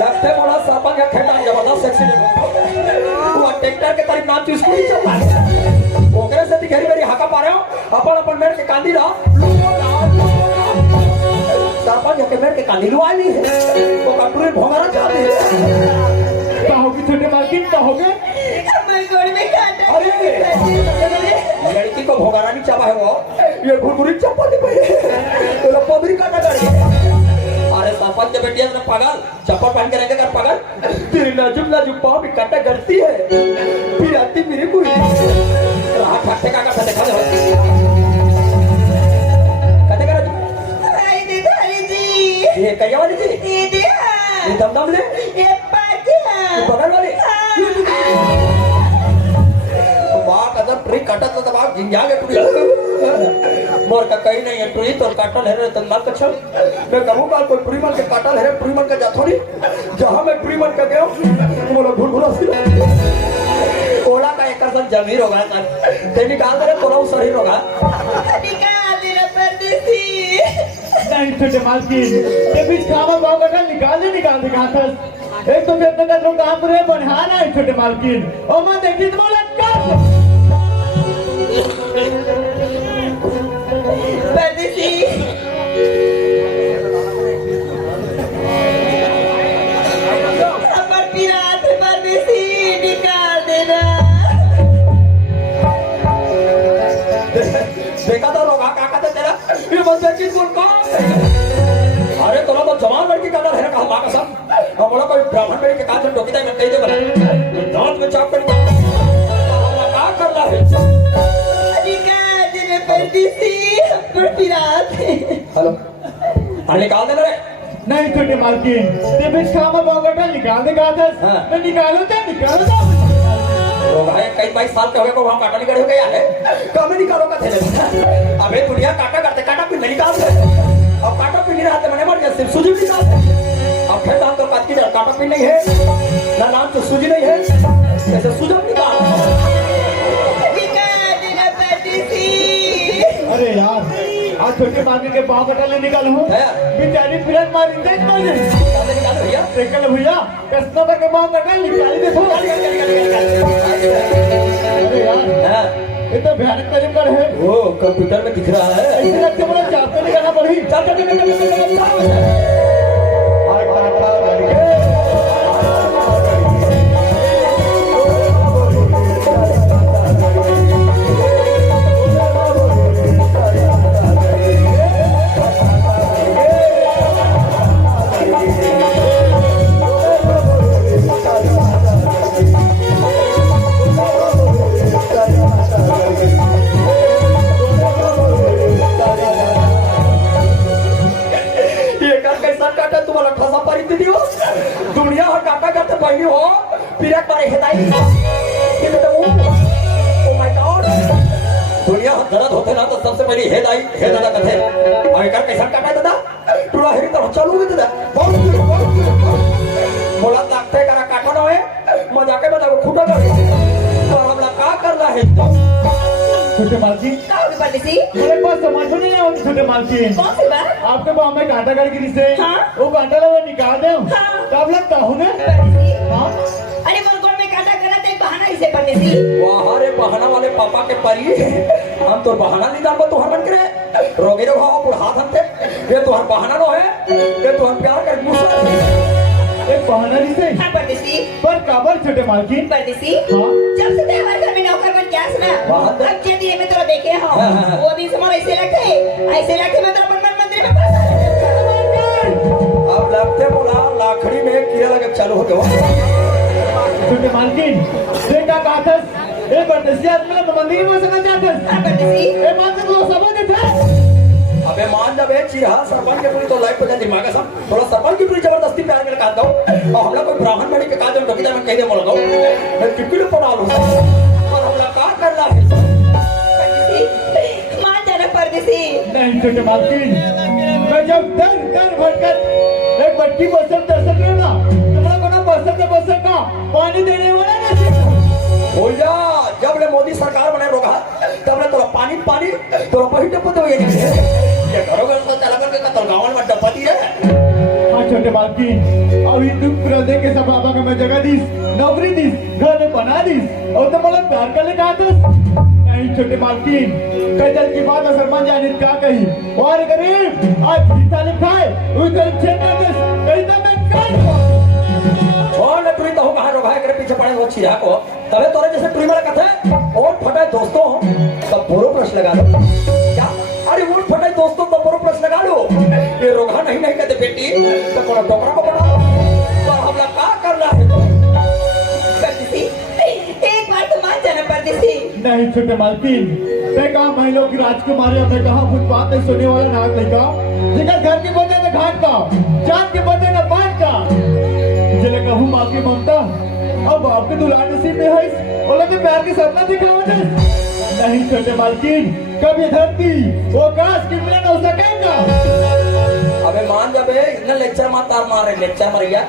लगते मोला सरपंच का खेटा जबरदस्त एक्सीडेंट हुआ ट्रैक्टर के तारीफ नाम चूस कोई चल रहा ओकरे से दिखेरी मेरी हाका पा रहे हो अपन मेड़ के कांदी ला सरपंच के मेड़ के कांदी लुआ ली है वो कटोरी भोंगरा चाहती है कहोगे छोटे मालकिन कहोगे हमारे गोड़ में कांटा अरे लड़की को भोंगरा नहीं चाहा है वो ये घुरघुरी चप्पल नहीं पहने तो पबरी काटा डाली अरे सरपंच के बेटिया ने पागल चप्पल पहन के रहेंगे कर पागल तेरी नाजुक पाँव भी काटा गलती है फिर आती मेरी कुड़ी रात हट्टे का देखा दे कते करा आई दीदारी जी ये कहिया वाली जी ये दिया ये दमदम ले ये पाकिया बगल वाली माँ कदर ट्री काटा तो तब आप जिंजा के टुड़ी मोर का कहीं नहीं है टुड़ी तो काटल है तो मत कछो मैं कहूँ का कोई टुड़ी मन के काटल है टुड़ी मन का जाथोड़ी जहाँ मैं टुड़ी मन का गया बोला भूल ओला का एक सन जमीर होगा सर ते निकाल दे तोरा शरीर होगा निकाल देना परदेसी नहीं छोटे मालकिन ये बीच खावा गाँव का निकाल दे कहाँ था एक तो फिर तक लोग काम करे बनहाना है छोटे मालकिन और मैं देखी तो बोला परदेसी हमार पिरात परदेसी निकाल देना देखा था लोग का कहते तेरा ये बंदे की सुन का अरे तोला तो जवान लड़की का है कहा मां का सब हम बोला कोई ब्राह्मण मेरे के काज में टोकी दे मैं कह दे बना दांत में चाप कर का करना है निकाल देना परदेसी हमार पिरात हेलो निकाल दे रे नहीं छोटे मालकिन ये बीच खावा गाँव का निकाल दे कहाँ था मैं निकालो तो तो भाई कई 22 साल के हो गए को वहां काटा निकल हो गया है कब निकालो का थे अबे दुनिया काटा करते काटा पिन नहीं निकाल दे अब काटा पिन नहीं रहते मैंने मर गया सिर्फ सूजी निकाल दे अब फिर दांत तो काट की काटा पिन नहीं है ना नाम तो सूजी नहीं है ऐसे सूजन निकाल देना परदेसी अरे यार आज छोटे मालकिन के पाँव कटा ले निकालो बेचारी फिरन मार इंदे निकाल भैया निकल भैया कस्टमर के पाँव कटा निकाल दे अरे यार ये तो भयानक तरीका है वो कंप्यूटर में दिख रहा है ऐसे लगते बोला चापते निकालना पड़ी दुनिया हो काटा करते पहली हो फिर एक बार हेदाई ओ माय गॉड दुनिया हो दर्द होते ना तो सबसे पहले हेदाई हेदादा कथे और एक कैसा काटा दादा टूरा हेरी तो चलू भी दादा मोला लगते करा काटा ना है मजाक में बताओ खुदा कर तो हमला का करना है छोटे मालकिन परदेसी मेरे पास समझ में नहीं आती छोटे मालकिन कौन सी बात आपके पाँव में कांटा कर गिरी से वो कांटा लगा निकाल दे तब लगता हूँ ना अरे मुर्गों में काटा करा ते बहाना इसे परदेसी वहाँ रे बहाना वाले पापा के परी हम तो बहाना नहीं डाल तो हर मन करे रोगे रो भाव पुर हाथ हंते ये तो हर बहाना नो है ये तो हर प्यार कर मुझसे एक बहाना नहीं से हाँ परदेसी पर काबर छोटे मालकिन परदेसी हाँ जब से हमारे घर में नौकर बात है। अब जे दिन में तो देखे हो हाँ, हाँ, हाँ। वो दिन समय ऐसे लगते मैं तो अपन मंदिर में फंसा अब लगते बोला लाखड़ी में कीड़ा लगे चालू होते हो। छोटे मालकिन देखा काथस ए परदेसी आदमी लोग मंदिर में बसना चाहते परदेसी ए मान से तो सब देते अबे मान जब एक चिरहा सरपंच के पूरी तो लाइफ पे दिमाग है सब थोड़ा सरपंच की पूरी जबरदस्ती प्यार में कहता हूँ और हमला कोई ब्राह्मण बड़ी के काज में डोकीदा में कह दे बोल दो मैं टिकट पड़ा लूं और हमला का करना है परदेसी मान जाना परदेसी नहीं छोटे मालकिन मैं जब दर दर भटकर एक बट्टी बसर दर्शक लेना तुम्हारा कोना बसर का पानी देने वाला नहीं हो जा जब ले मोदी सरकार बने रोगा तब ले तोरा पानी तोरा पही टप्पो तो ये घरों घर तो चला करके कतल गांव में डब्बा दी है। हाँ छोटे मालकिन अभी दुख प्रदे के सब बाबा का मैं जगह दीस नौकरी दीस घर में बना दीस और तो मतलब प्यार कर ले कहा था नहीं छोटे मालकिन कजल की बात सरमान जाने क्या कही और गरीब आज गीता लिखाए उस गरीब क्षेत्र में कहीं तो मैं कर और ने टुरी तो हो कहां रोगा के पीछे पड़े वो चिरा को तबे तोरे जैसे टुरी वाला कथे और फटाए दोस्तों तब बोरो प्रश्न लगा लो क्या अरे वो फटाए दोस्तों तब बोरो प्रश्न लगा लो ये रोगा नहीं कहते बेटी तो कोना टोकरा को बना तो हमला का करना है परदेसी एक बार तो मान जाना परदेसी नहीं छोटे मालकिन मैं कहा महिलाओं की राजकुमारी हमने कहा फुटपाथ में सोने वाला नाग नहीं कहा जिगर घर के बदले में घाट का चांद के बदले में पान का जिले कहूँ माँ की ममता अब आपके दुल्हा नसीब में है बोला कि प्यार की सपना दिखाओ नहीं छोटे मालकिन कभी धरती वो काश की मिलन हो सकेगा अबे मान जा बे इतना लेक्चर मार रहे लेक्चर मरिया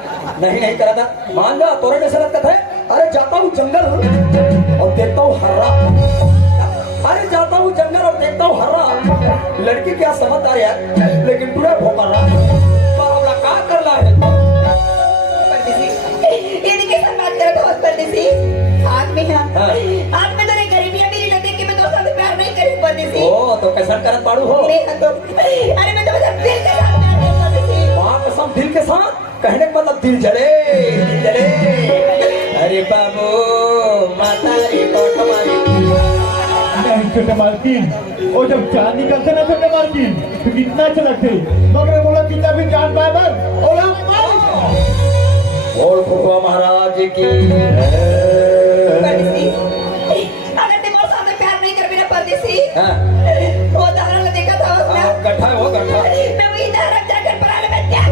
नहीं करा था मान जा तोरे जैसे लगता था अरे जाता हूँ जंगल और देखता हूँ हर्रा अरे जाता हूँ जंगल और देखता हूँ हर्रा लड़की क्या समझदार है लेकिन पूरा भोका रहा तो हमला का करना है परदेसी ये देखिए सब बात करते हो परदेसी आदमी है हाँ। आदमी तो नहीं गरीबी मेरी लगती कि मैं दोस्तों से प्यार नहीं करी परदेसी ओ तो कैसा करत पाड़ू हो मैं तो अरे मैं तो बस दिल के साथ प्यार करती हूँ परदेसी मां कसम दिल के साथ कहने का मतलब दिल जले अरे बाबू माता रे कोठ मारी नहीं छोटे मालकिन वो जब चांद निकलते ना छोटे मालकिन तो कितना अच्छा लगते मगर बोला कितना भी जान पाए बस और बोल खुफा महाराज की परदेसी अगर तुम और साथ प्यार नहीं कर मेरा परदेसी हाँ। वो दारा ने देखा था उसने गड्ढा हो गड्ढा मैं वही दारा जाकर पराले में क्या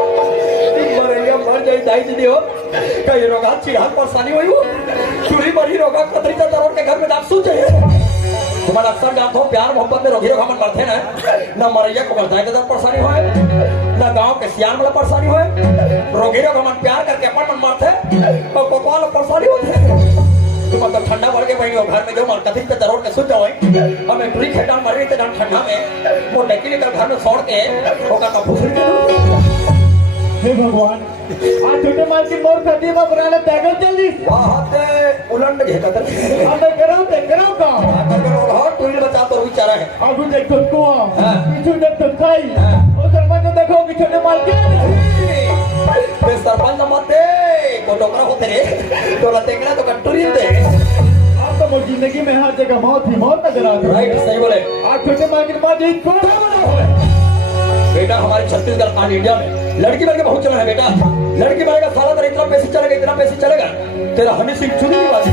मरैया मर जाई दाई दीदी हो कहीं रोगा चिढ़ा परेशानी हुई हो चूड़ी मरी रोगा खतरी का दरोड़ के घर में दाग सूझ जाए तुम्हारा अक्सर जानते हो प्यार मोहब्बत में रोगी रोगा मन बढ़ते ना न मरैया को बधाई के परेशानी होए न गांव के सियान वाला परेशानी होए रोगी रोगा मन प्यार करके अपन मन मारते और पकवान परेशानी होते तुम तो ठंडा भर के बहनी हो घर में जो मर कथित पे दरोड़ के सूझ जाओ हमें ट्री खेटा मर रही थे ठंडा में वो डेकी लेकर घर में छोड़ के होगा तो फुसरी के हे भगवान आज छोटे माल की मोर खती में पुराने टैगल चल दी हाथ उलट घेता था अब करो का टूल बचा तो बेचारा है आगू देख तो हाँ। पीछे देख तो खाई हाँ। और सरपंच को देखो कि छोटे माल के बे सरपंच मत दे को टोकरा होते रे तो लतेकड़ा तो कटोरी दे आप तो मोर जिंदगी में हर जगह मौत ही मौत नजर आती है राइट सही बोले आज छोटे माल की मां जी कौन बेटा हमारे छत्तीसगढ़ आज इंडिया में लड़की बन के बहुत चला है बेटा लड़की बनेगा साला तेरा इतना पैसे चलेगा तेरा हनी सिंह चुनी की बात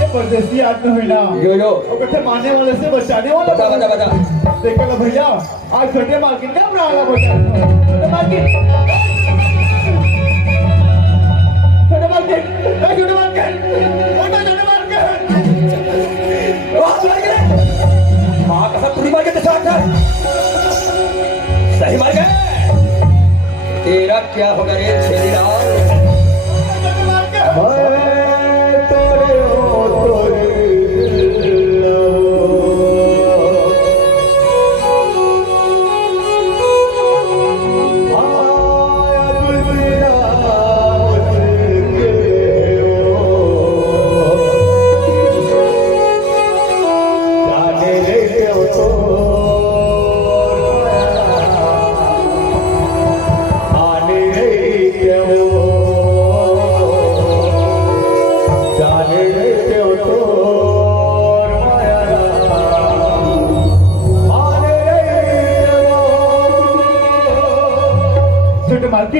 ये परदेसी आदमी हुई ना यो वो कथे मारने वाले से बचाने वाला बता देखा ना भैया आज छोटे मार्केट क्या बना छोटे मार्केट माँ कसम पूरी मार के सही मार गए तेरा क्या होगा रे छेड़ीलाल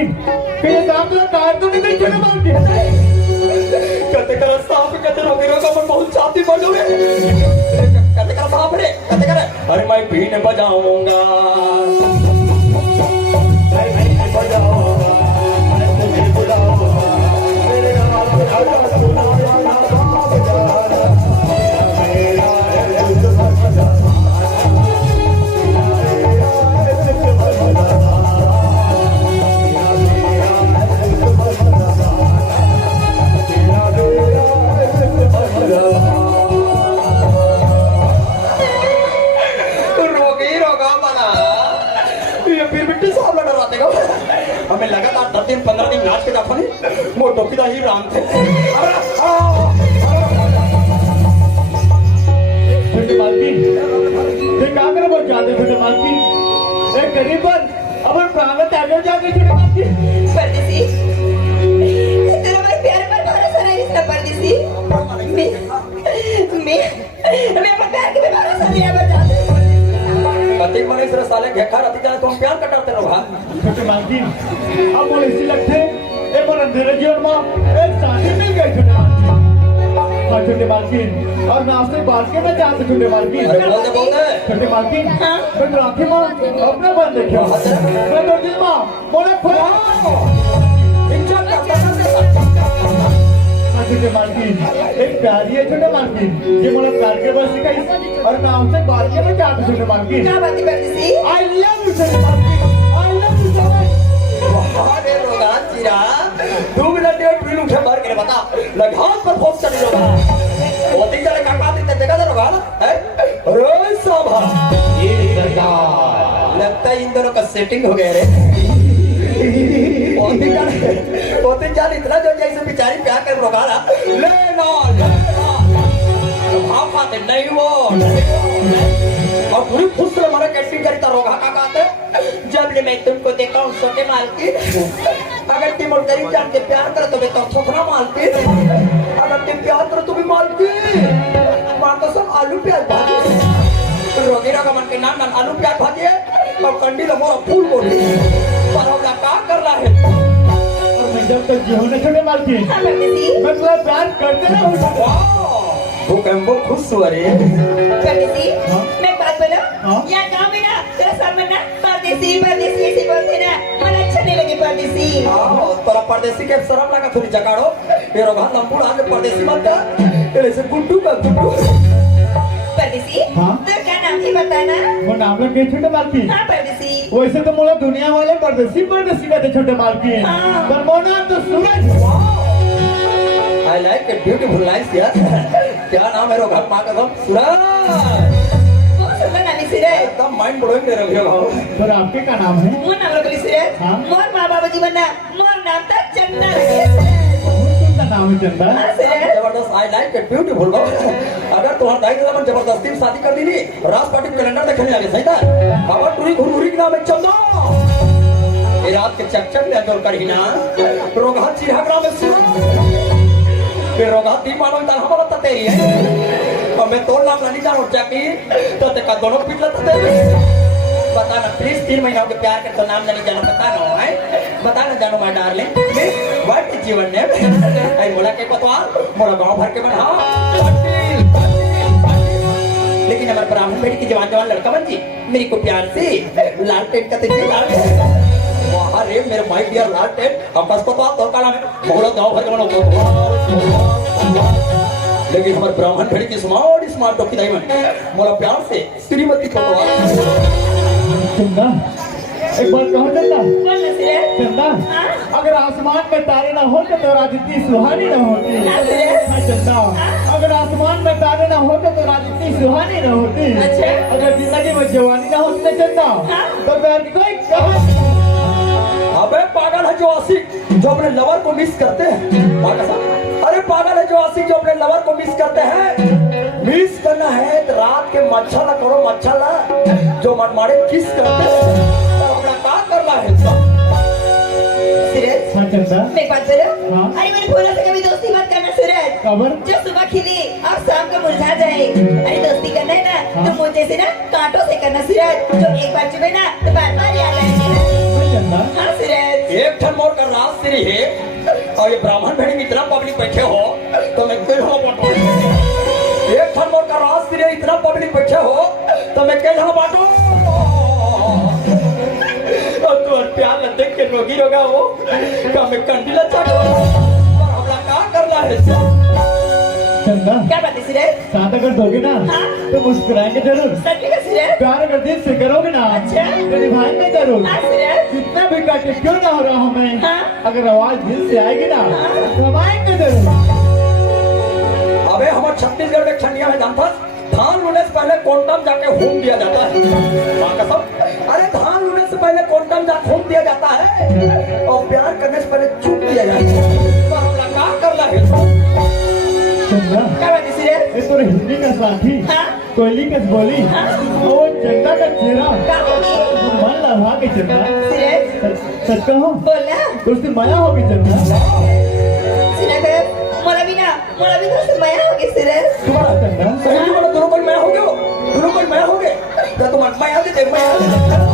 मालकिन कहीं काम तो कार तो नहीं छोटे मालकिन कहते कर साहब कहते रोगी रोगा मन बहुत चाहती पड़ जाओगे कहते कर साहब रे कहते कर अरे मैं बीन बजाऊंगा हमें लगातार 10 दिन 15 दिन नाच के दाखवली मोटो की दाही राम थे छोटे मालकिन ते का करे बोल जाते छोटे मालकिन एक गरीब पर अपन प्राण त्याग जाते छोटे मालकिन परदेसी तेरा मेरे प्यार पर भरोसा नहीं इसका परदेसी मैं अपने प्यार के भी भरोसा नहीं है जाते पति मने सर साले घेखा रहती जाए तुम प्यार कटाते रहो छोटे मालकिन अब बोले इसी लगते एक बार अंधेरे जीवन में एक शादी मिल गई छोटे मालकिन हाँ छोटे मालकिन और नाश्ते बात के मैं जाते छोटे मालकिन बोलते छोटे मालकिन मैं राखी माँ अपना बन देखियो मैं दर्जी माँ बोले छोटे मालकिन एक प्यारी है छोटे मालकिन ये मोला प्यार के बस सिखाई और मैं हमसे बात के मैं जाते छोटे मालकिन क्या बात है परदेसी आई लव यू छोटे मालकिन आई लव यू अरे रोगा चिरा 2 मिनट डेढ़ मिनट उठे मार के बता लगाम पर फोकस कर रोगा होती चले काका देते देखा दे रोगा है अरे साहब ये सरकार लगता है इन दोनों का सेटिंग हो गया रे होती जान इतना जो जैसे बेचारी प्यार कर रोगा लेना भाव खाते नहीं वो और पूरी खुश से हमारा कैसी करता रोगा का कहते जब ले मैं तुमको देखा हूँ छोटे मालकिन अगर तुम और गरीब जान के प्यार करो तो मैं तो थोपना मालकिन अगर तुम प्यार करो तो भी मालकिन मां तो सब आलू प्याज भाजी रोगी रोगा मन के नाम आलू प्याज भाजी है और कंडी लमोरा फूल गोभी पर क्या कर रहा है और मैं जब तक जीवन छोटे मालकिन हाँ परदेसी मैं तुम्हारा प्यार करते रहूँ भूकंपो खुश हुआ रे परदेसी हाँ? मैं बात बोलो हाँ? यहाँ गाँव में ना तेरा सामने ना परदेसी परदेसी ऐसे बोलते ना मन अच्छा नहीं लगे परदेसी तोरा परदेसी के शर्म लगा थोड़ी जगाड़ो ये रोगा लंबूड़ आके परदेसी मत कर ऐसे गुड्डू का गुड्डू परदेसी हाँ? तो क्या नाम ही बताना वो नाम लोग के छोटे मालकिन हाँ परदेसी वैसे तो मोला दुनिया वाले परदेसी परदेसी कहते छोटे मालकिन हाँ। पर मोना तो सूरज I like it beautiful nice यार क्या नाम है रोगा माँ का नाम सूरज बहुत सुंदर नाम है सिरे एकदम माइंड ब्लोइंग दे रहे हो पर आपके का नाम है मोर नाम रखली सिरे हाँ? मोर माँ बाबा जी बना मोर नाम था चंदा रखे उनका नाम है चंदा हाँ सिरे जबरदस्त I like it beautiful अगर तुम्हारा दाई दादा जबरदस्ती में शादी कर दी नी रात पार्टी कैलेंडर देखने लगे सही था खबर टूरी घुरघुरी के नाम है चंदा ये रात के चकचक ले जोर कर ही ना रोगा चिढ़ा ग्राम में सूरज फिर रोगा दी मानो इधर हमारा ततेरी है और मैं तो नाम नहीं जानू जाकी तो ते का दोनों पिटला ततेरी बता ना प्लीज 3 महीनों के प्यार के तो नाम नहीं जानो बता ना है बता ना जानो my darling please what is your name I मोला के पता मोला गांव भर के बना लेकिन हमारे ब्राह्मण बेटी की जवान जवान लड़का बन जी मेरी को प्यार से लाल टेंट का तेजी लाल वाह रे मेरे माय डियर लाल टेंट हम बस को तो काला में मोला गांव भर के बना लेकिन हमारे ब्राह्मण बेटी की स्मार्ट टोकी दाई मन मोला प्यार से श्रीमती को चंदा एक बात कहो चंदा बोल ना सिरे चंदा हाँ? अगर आसमान में तारे ना होते तो रात इतनी सुहानी ना होती हाँ चंदा अगर आसमान में तारे ना होते तो रात इतनी सुहानी ना होती अच्छा। अगर जिंदगी में जवानी ना होती ना चंदा हाँ? तो प्यार की कोई कहानी अबे पागल है जो आशिक जो अपने लवर को मिस करते हैं पागल सा अरे पागल है जो आशिक जो अपने लवर को मिस करते हैं मिस करना है तो रात के मच्छा ला करो मच्छा ला जो मनमाड़े किस करते हैं तो अपना काम करना है सूरज हाँ चंदा मैं बात बोलो हाँ? अरे मैंने बोला था कभी दोस्ती मत करना सूरज खबर जो सुबह खिली और शाम को मुरझा जाए अरे दोस्ती करना है ना हाँ? तो मुझे से ना कांटों से करना सूरज जो एक बार चुभे ना तो बार बार याद आएंगे हाँ चंदा हाँ सूरज एक ठन मोर का राज श्री है और ये ब्राह्मण भेड़ी में इतना पब्लिक बैठे हो तो मैं क्यों हो बांटो। एक ठन मोर का राज श्री है, इतना पब्लिक बैठे हो तो मैं क्यों हो बांटो। और तू प्यार न देख के रोगी होगा वो का मैं कंटिला चढ़ हमरा का करना है। चंदा क्या बात है सिरे? साथ अगर दोगे ना हाँ? तो मुस्कुराएंगे जरूर। सच में क्या सिरे? प्यार अगर दिल से करोगे ना अच्छा। तो निभाएंगे जरूर। हाँ सिरे? कितना भी काटे क्यों ना हो रहा हूँ मैं, हाँ? अगर आवाज दिल से आएगी ना हाँ? तो हम आएंगे जरूर। अबे हमारे छत्तीसगढ़ में छनिया में जानता धान लूने से पहले कोंटम जाके होम दिया जाता है। माँ कसम, अरे धान लूने से पहले कोंटम जाके होम दिया जाता है और प्यार करने से पहले चुप दिया जाता है। तो हमरा का करना है। चंदा क्या बात है सिरे? ये तो हिंदी का साथी हाँ? कोयली कस बोली हाँ? वो चंदा का चेहरा क्या होगी? मन लगा के चंदा। सिरे? सच कहो बोलना तो उससे माया होगी चंदा। सिरे बे, मोला भी तो उससे माया होगी सिरे। तुम्हारा चंदा सही जी बोला, दोनों कोई मैं हो गए, दोनों कोई मैं हो गए। तो तुम मैं आते देख मैं आते।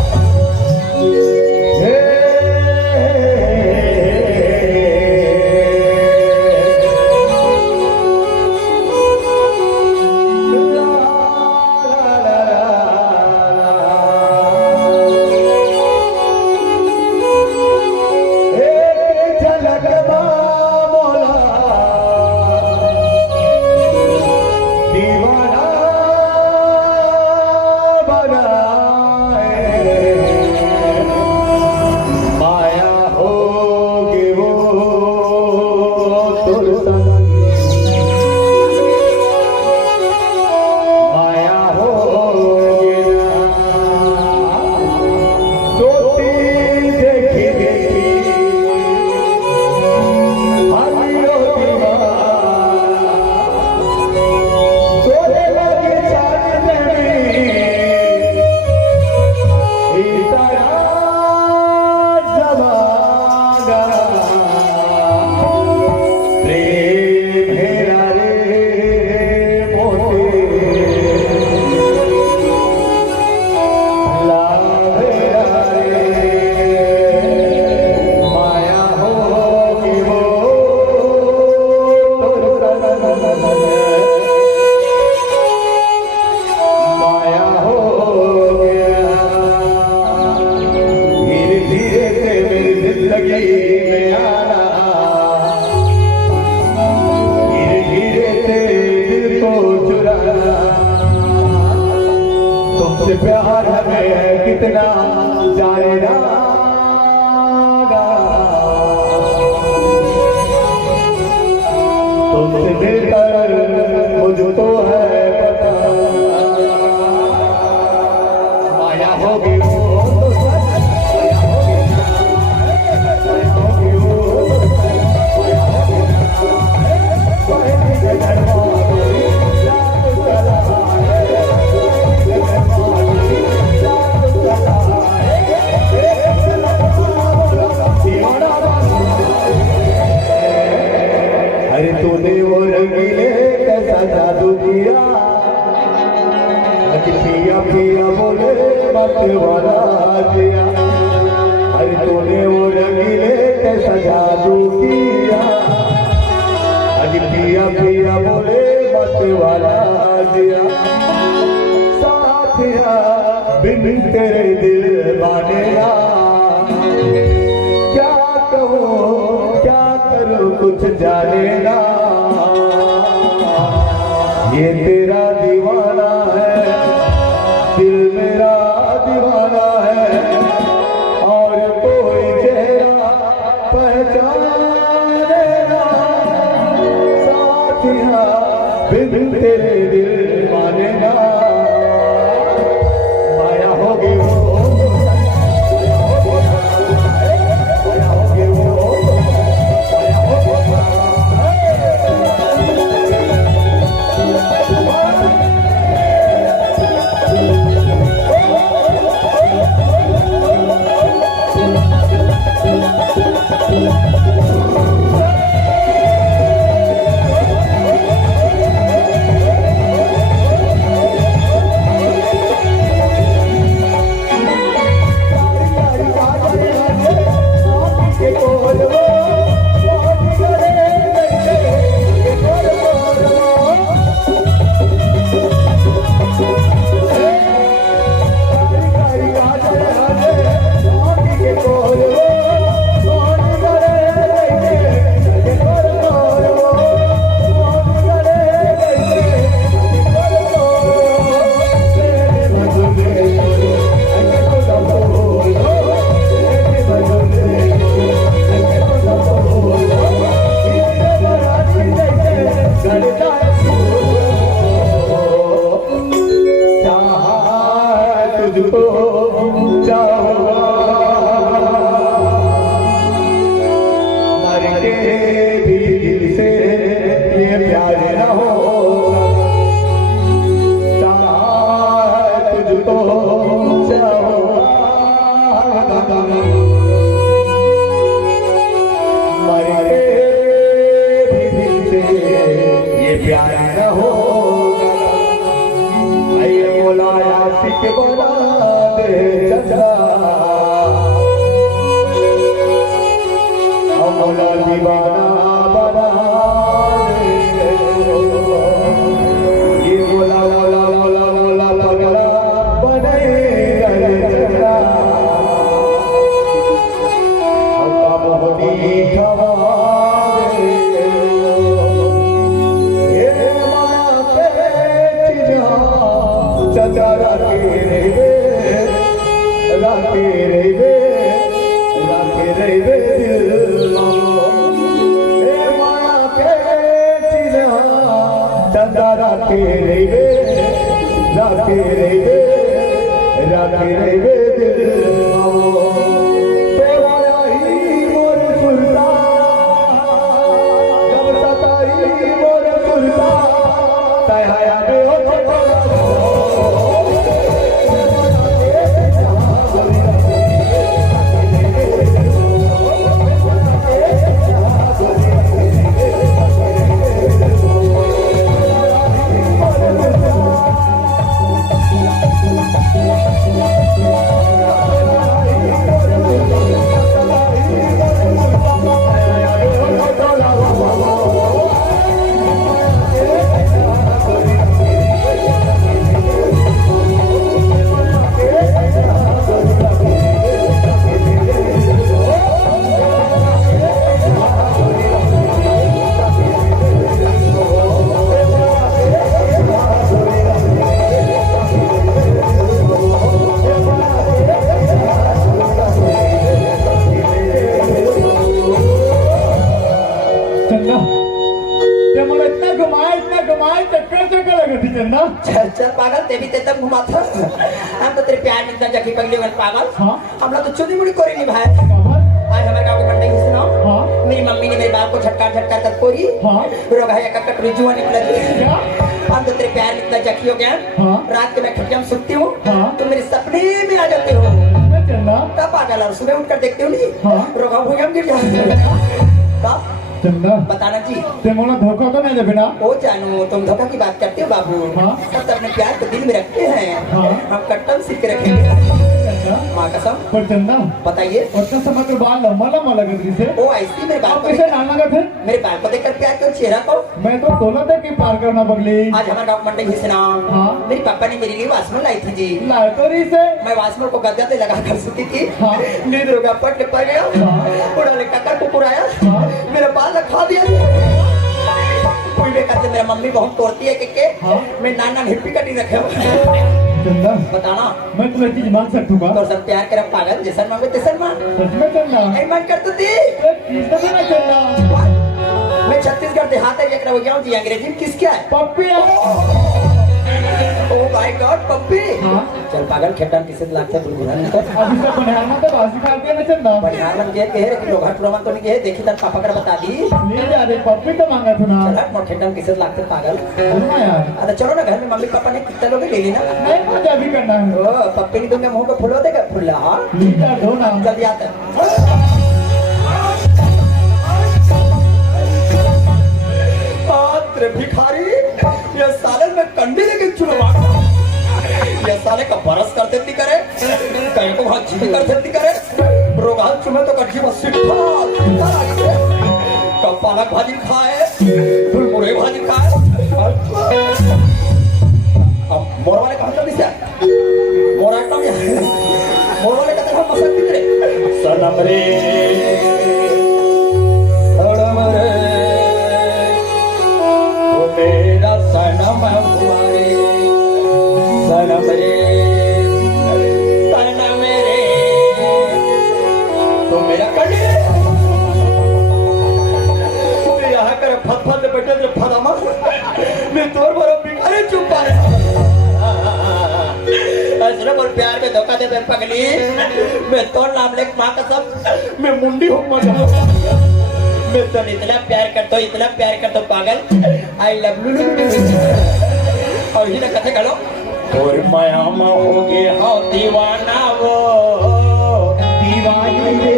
तुमसे प्यार हमें कितना जाएगा तुमसे बेहतर मुझको है पता माया होगी वो तो अरे तूने वो रंगीले कैसा जादू किया आज पिया पिया बोले मत वाला दिया अरे तूने वो रंगीले कैसा जादू किया आज पिया पिया बोले मत वाला दिया साथिया बिन तेरे दिल मानेगा क्या कहूँ क्या करूँ कुछ जाने ना ये तेरा दीवाना है दिल मेरा दीवाना है और कोई चेहरा पहचाने ना साथिया बिन तेरे दिल माने ना माया होगी के बना दे चंदा अमला दीवाना बना दे ये बोला बोला बोला बोला पगला बने चंदा हमका मोहनी खवा दे ये माया पे चिन्हा चंदा राखे रे दिल हे माया के चिन्हा चंदा राखे रे दिल तेरा राही मोर सुरता जब सताई मोर सुरता तहाया दे हो चल चल पागल ते भी तेतम घुमाता हम तो तेरे प्यार में इतना जखी पगली वन पागल हम लोग तो चुनी मुड़ी कोरी नहीं भाई आज हमारे गांव के मंडई से ना मेरी मम्मी ने मेरे बाल को झटका झटका तक कोरी रोग है का कट रिजुआ निकल हम तो तेरे प्यार में इतना जखी हो गया रात के मैं खटिया में सोती हूँ तुम मेरे सपने में आ जाते हो तब पागल और सुबह उठकर देखते हो नहीं रोगा भूया गिर जाता चंदा बताना जी ते मोला धोखा तो नहीं दे बिना ओ जानू तुम धोखा की बात करते हो बाबू सब तो अपने प्यार को दिल में रखते हैं हम कट्टम सीख के रखेंगे माँ कसम पर चंदा बताइए उतना समय तो बाल लंबा लंबा लगे थे ओ ऐसी मेरे बाल आप को कैसे नाम लगा थे मेरे बाल को देखकर प्यार क्यों चेहरा को मैं तो सोला था कि पार करना पगली आज हमारा गाँव मंडई से ना मेरी पापा ने मेरे लिए वासमो लाई थी जी लाइटोरी से मैं वासमो को गद्दा पे लगा कर सोती थी नींद रोगा पट पड़ गया उड़ा ले ककर कुकुर आया मेरा बाल खा दिया कोई कहते मेरा मम्मी बहुत तोड़ती है कि मैं नाना हिप्पी कटी रखे चंदा बताना मैं तुम्हें चीज मांग सकूंगा तो सब प्यार कर पागल जैसन मांगे तैसन मांग सच में चंदा नहीं मांग करती थी चीज तो ना चंदा मैं छत्तीसगढ़ देहात है एक रवैया जी अंग्रेजी में किस क्या है पप्पी ओ माय गॉड पप्पी चल पागल खेटा किसे लागते बुलबुला नहीं तो अभी सब बनाना तो बासी खा दिया ना चंदा बढ़िया मन के कि लोग हट रोमन तो नहीं के देखी तन पापा कर बता दी ले जा रे पप्पी तो मांगा था ना चल मोर खेटा किसे लागते पागल सुनो यार अरे चलो ना घर में मम्मी पापा ने कितना लोग ले ली ना नहीं मुझे अभी करना है ओ पप्पी नहीं दूंगा मुंह को फुलो देगा फुल्ला हां लीटा दो ना जल्दी आता तेरे भिखारी ये साले में कंडी लेके चुनवा ये साले का बरस कर देती करे कहीं को हाथ जी कर देती करे रोगाल चुमे तो कच्ची बस सिक्का कब पालक भाजी खाए फिर मुरे भाजी खाए अब मोर वाले कहाँ चल दिया मोर आटा में मोर वाले कहते हैं मसक भी रे सनम रे मेरा सनम हुआए सनम रे सनम रे तो मेरा कड़ी तू यहाँ कर फत फत बैठे जो फरामा मैं तोर बरो भिखारी चुप पा ऐसा बोल प्यार में धोखा दे पगली मैं तोर नाम ले माँ कसम मैं मुंडी हूँ मैं तो इतना प्यार करता हूँ पागल आई लव यू और ही ना कथे करो और माया मा हो गए हाँ दीवाना वो दीवानी रे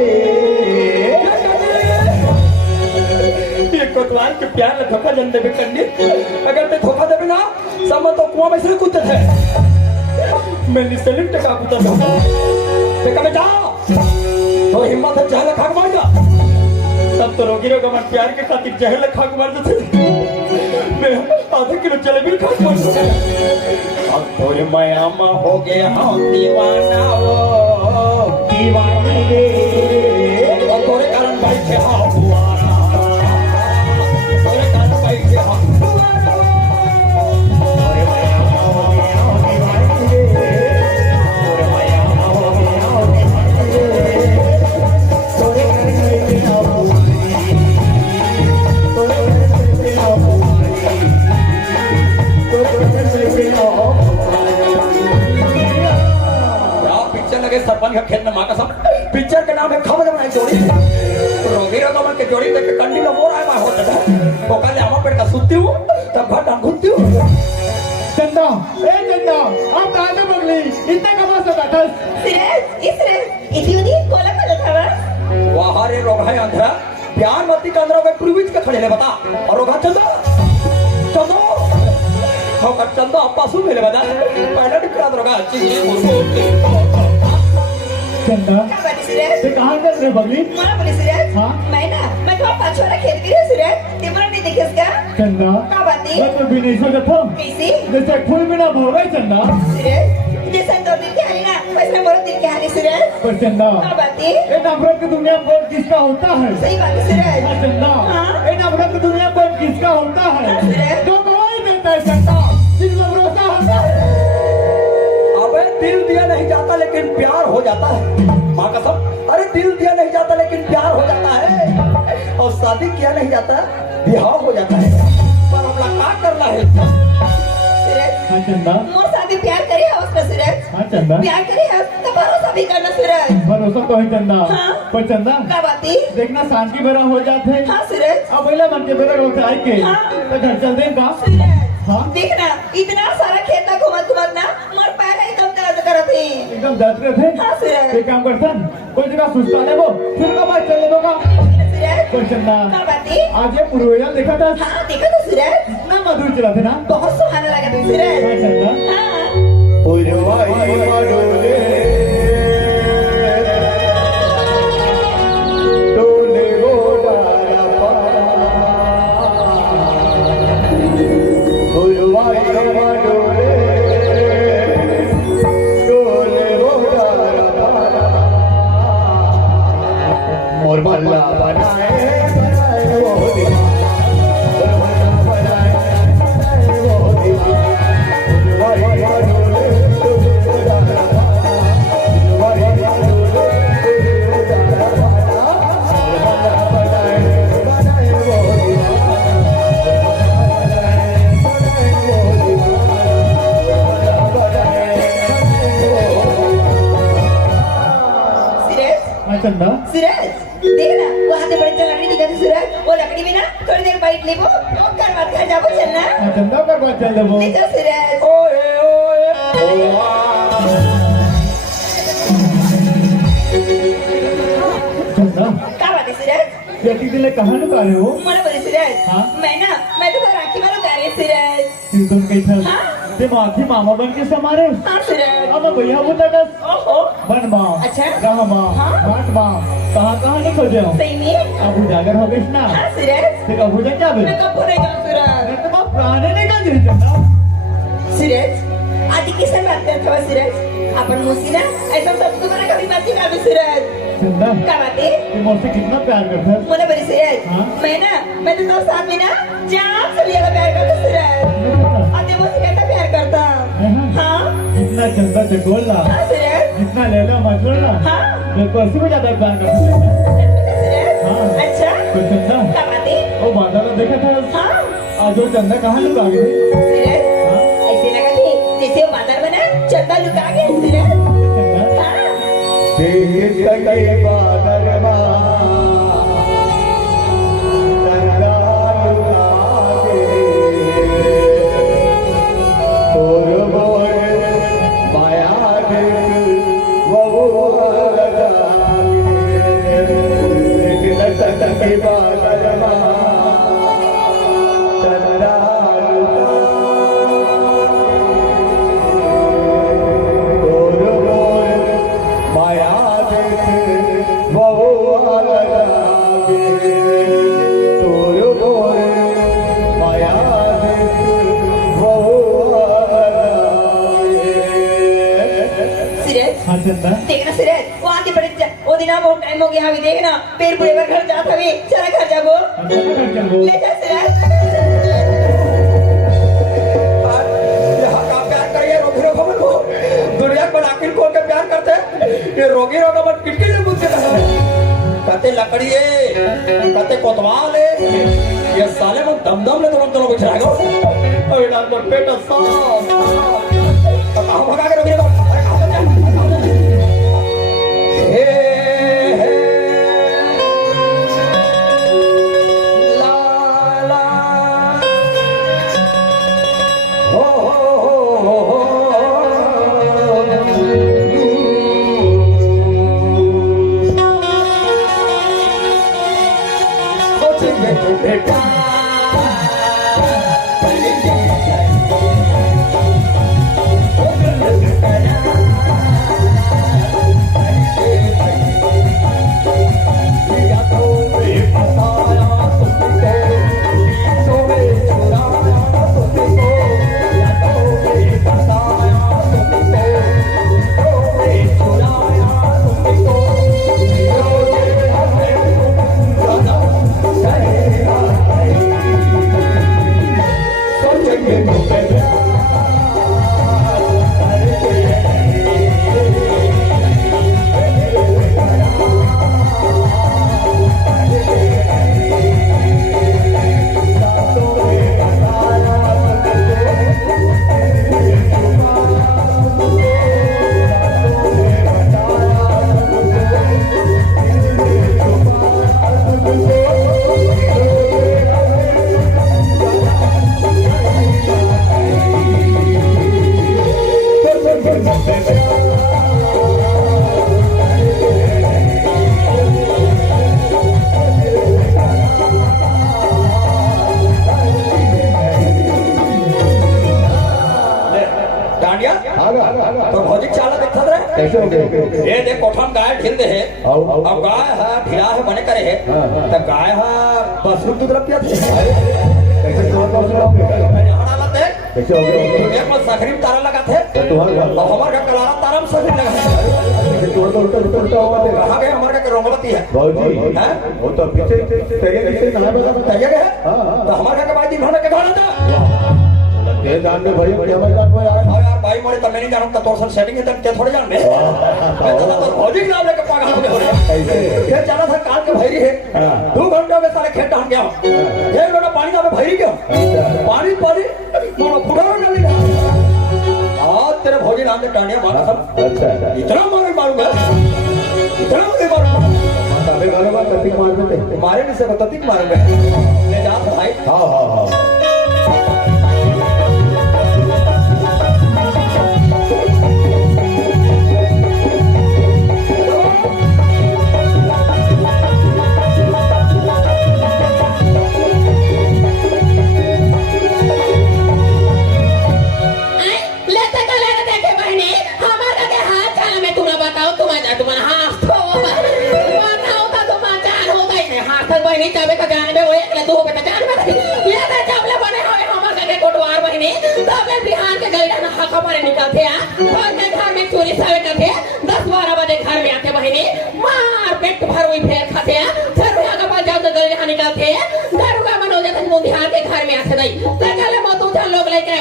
ये कोतवाल के प्यार में धोखा जन देवे कंडी अगर ते धोखा देवे ना सब तो कुआं में से कूदते थे मैं निसलिम टका कुतर जाऊँ ते कब जा तो हिम्मत है जहल खाक मार जा तब तो रोगी रोग मन प्यार के खातिर जहल खाक मार जाते मैं आधे किलो जलेबी खाक मार जाते अब तोरे मायामा हो गए हम दीवाना वो दीवानी रे और तोरे कारण भाई के हम दुआरा तोरे कारण भाई के हम दुआरा तोरे मायामा हो गए हम दीवानी रे तोरे मायामा हो गए हम दीवानी रे तोरे कारण भाई के हम तोरे कारण भाई के हम पिक्चर लगे सरपंच का खेत में माँ का सब पिक्चर के नाम है खबर बनाई जोड़ी रोगी रो तो के जोड़ी देख के कंडी में मोर आए मैं होता था वो कल आमा पेड़ का सुत्ती हूँ तब भट हम घुसती हूँ चंदा आप कहाँ से बगली इतने कमा से बैठा इतनी कोला कोला था बस वहाँ रे रोग है अंधरा प्यार मती का अंधरा प्रिविज के खड़े ले बता और रोगा चंदा चंदा हाँ कर चंदा आप पासू मिले बता पहले निकला रोगा चंदा क्या बात है सिरेश ते कहाँ कर रहे बगली मारा बोले सिरेश हाँ? मैं तो पाछवाड़ा खेत भी रही सिरेश तिमरा नहीं देखे इसका चंदा क्या बात है मैं तो विनेशा का था कैसी जैसे फूल बिना भौरा चंदा सिरेश जैसे 2 दिन की हाली ना वैसे बहुत दिन की हाली सिरेश पर चंदा क्या बात है ये नफरत की दुनिया में कौन किसका होता है सही बात है सिरेश हाँ, चंदा हाँ? ये नफरत की दुनिया में कौन किसका होता है हाँ, सिरेश। जो गवाही देता है चंदा जिस भरोसा होता है अबे दिल दिया नहीं जाता लेकिन प्यार हो जाता है माँ कसम अरे दिल दिया नहीं जाता लेकिन प्यार हो जाता है और शादी किया नहीं जाता ब्याह हो जाता है पर अपना क्या करना है सिरेश हाँ चंदा मोर शादी प्यार करे है उसका सिरेश हाँ चंदा प्यार करे है तो भरोसा भी करना सिरेश भरोसा तो है चंदा हाँ? पर चंदा क्या बात है देखना शाम की बेरा हो जाते हैं हाँ सिरेश अब पहले मन के बेरा होते आए के हाँ? तो घर चल दें का सिरेश हाँ? देखना इतना सारा खेत में घुमत ना मोर पैर एकदम दर्द करत है एकदम दर्द रहे थे हाँ सिरेश एक काम करसन कोई जगह सुस्ता ले वो फिर का बात चल लेगा सिरेश तो चंदा क्या बात है आज ये पुरवैया देखा था हाँ देखा तो सिरेश इतना मधुर चला थे ना बहुत सुहाना लगा था सिरेश हाँ चंदा हाँ और मल्ला बनाए वो दीवाना और मल्ला बनाए वो दीवाना सिरेश चंदा सिरेश देखना वो हाथे बड़ी सी लकड़ी दिखा थी सिरेश वो लकड़ी में ना थोड़ी देर बैठ ले वो कर बात कर जाबो चलना चंदा कर बात चल देबो ले जाओ सिरेश ओए ओए चंदा क्या बात है सिरेश बेटी दिले कहाँ लुका रहे हो मोला बोले सिरेश हाँ? मैं तो राखी वाला कर रही सिरेश फिर तुम कैसा हाँ? ते माथी मामा बन के समारे हाँ सिरेश अब भैया बोला दस ओहो बन माँ अच्छा? रह माँ हाँ? बाट माँ कहाँ नहीं खोजे हो सही में अब उजागर हो गई ना हाँ सिरेश ते कब उजागर क्या मैं कब पूरे जाऊँ सिरेश तो बाप प्राणे नहीं कर दे चंदा सिरेश आदि किससे बात करते हो सिरेश अपन मुसी ना ऐसा सब तुम्हारा कभी बात नहीं कर सिरेश चंदा क्या बात है तुम मुझसे कितना प्यार करते हो मोला बोले सिरेश हाँ? मैं तो दोस्त साथ में ना जान से लिया प्यार करता सिरेश आते मुझसे कैसा प्यार करता हाँ जितना चंदा चकोला हाँ सिरेश जितना लेला मचोला हाँ मैं तो उसी में ज्यादा प्यार करता हूँ सिरेश हाँ। अच्छा तो चंदा क्या बात है वो बादल देखा था हाँ आज वो चंदा कहाँ लुका गई सिरेश हाँ? ऐसे लगा थी जैसे वो बादल बना चंदा लुका गया सिरेश चंदा हाँ चंदा देखना सिरे वो आती पड़ी वो दिन बहुत टाइम हो गया अभी देखना पेड़ पूरे पर घर जाता भी चला घर जा बोल ले जा सिरे यहाँ का प्यार करिए रोगी रोगा मत हो दुनिया में नाकिल खोल के प्यार करते ये रोगी रोगा मत किटकिल में मुझसे कहते लकड़ी कहते कोतवाल ये साले में दम दम ले तुम दोनों बिछाएगा अरे डॉक्टर पेट साफ कहाँ भगा के रोगी रोगा अरे कहाँ जा हे ला ला हो सोचेंगे तो बेटा तो भौजी चाला देखता रहे कैसे हो गए ये देख कोठन गाय ढील दे है अब गाय है ढीला है बने करे है तब गाय है बस दूध रख दिया कैसे तोड़ का उसने कैसे हो गए एक में सखरी में तारा लगा थे तुम्हारे और हमारे का कलारा तारा में सखरी लगा कैसे तोड़ का उल्टा उल्टा उल्टा हुआ देखा कहाँ गए हमारे का रोंगलती है बाबूजी हैं? वो तो पीछे तेरे पीछे कहाँ बता तैयार है हाँ। तो हमारे का बाद दिन भर के घर था ये जान दे भाई क्या मैं जान पाया और यार भाई मोरे तो मैं नहीं जानता तोर सन सेटिंग है तो क्या थोड़े जान में मैं तो भौजी के नाम लेके पागल हो गया कैसे खेत जाना था काल के भैरी है 2 घंटे में सारे खेत डाल गया एक लोटा पानी ना में भैरी गया पानी पानी मानो फुटारो डाली ना आज तेरे भौजी नाम से टांडिया मारा सब अच्छा इतना मारूंगा इतना मारूंगा अबे गाने बात ततिक मार देते मारे नहीं से ततिक मारूंगा ले जा भाई हाँ हाँ हाँ बहनी चाबे का जान में होए ले तू हो बेटा जान में ये तो चावले बने होए हमर का के कोटवार बहनी तबे बिहान के गईड़ा ना हक मारे निकलते आ और के घर में चोरी सावे करते 10-12 बजे घर में आते बहनी मार पेट भर हुई फेर खाते आ फिर आगे बात जाओ तो गईड़ा निकलते दारुगा मनो जतन मुंदिहार के घर में आते दई तकले मत उठा लोग लेके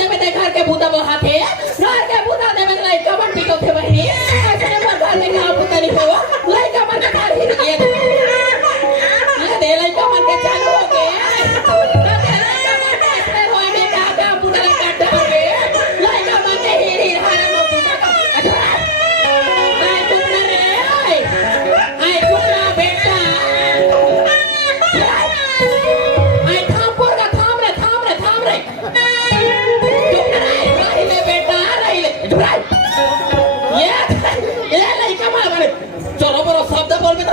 देवे ते घर के बूता बहाते घर के बूता देवे लाई कमन पीतो थे बहनी ऐसे मर घर में का बूता नहीं हुआ लाई कमन का घर ही ये दे लाई कमन के चालू हो गए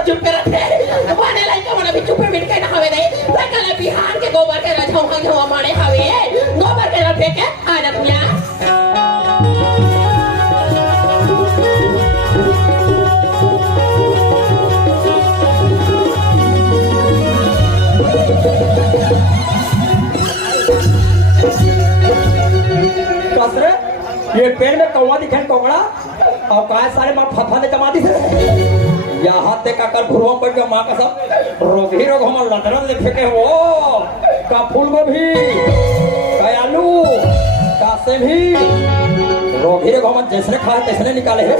चुप कर रहे माने लाई का माने भी चुप बैठ के ना हवे नहीं सकल बिहार के गोबर के रछौहा के माने हवे गोबर के रखे के आना तुया कसरे ये पेड़ में कौवा दिखे कोंगड़ा और काय सारे माँ फफा ने जमा दी थे यहाँ ते का कर घुरवा पड़ गया माँ का सब रोगी रोग हम लतरन ले फेंके वो का फूल गोभी का आलू का सेभी रोगी रोग हम जैसे खाए तैसे निकाले है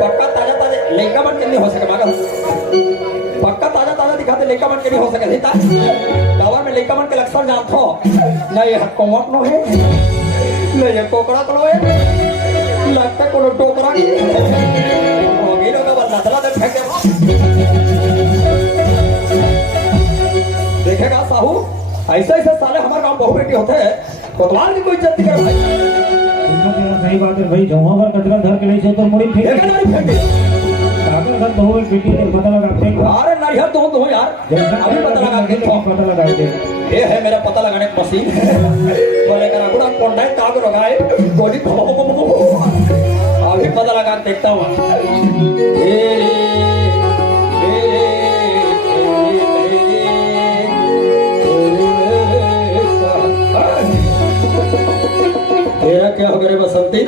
पक्का ताजा ताजा लेका बन के नहीं हो सके माँ का पक्का ताजा ताजा दिखाते लेका बन के नहीं हो सके सीता टावर में लेका बन के लक्षण जानते हो नहीं है कोमक नो है नहीं है कोकड़ा कलो है लगता कोनो टोकरा की होगी लोग बस नचला दे फेंके देखेगा साहू ऐसे ऐसे साले हमारे गांव बहु बेटी होते हैं कोतवाल की कोई इज्जत नहीं कर भाई सही बात है भाई जहाँ पर कचरा धर के नहीं तो मुड़ी फेंक देखा नहीं फेंके कागज धर तो एक बेटी ने पता लगा फेंक अरे नारियल तो यार अभी पता लगा के तो पता लगा दे ये है मेरा पता लगाने की मशीन बोले कर गुड़ा कोंडा काग लगाए गोली अभी पता लगा के देखता हूँ तेरा क्या हो गया बसंती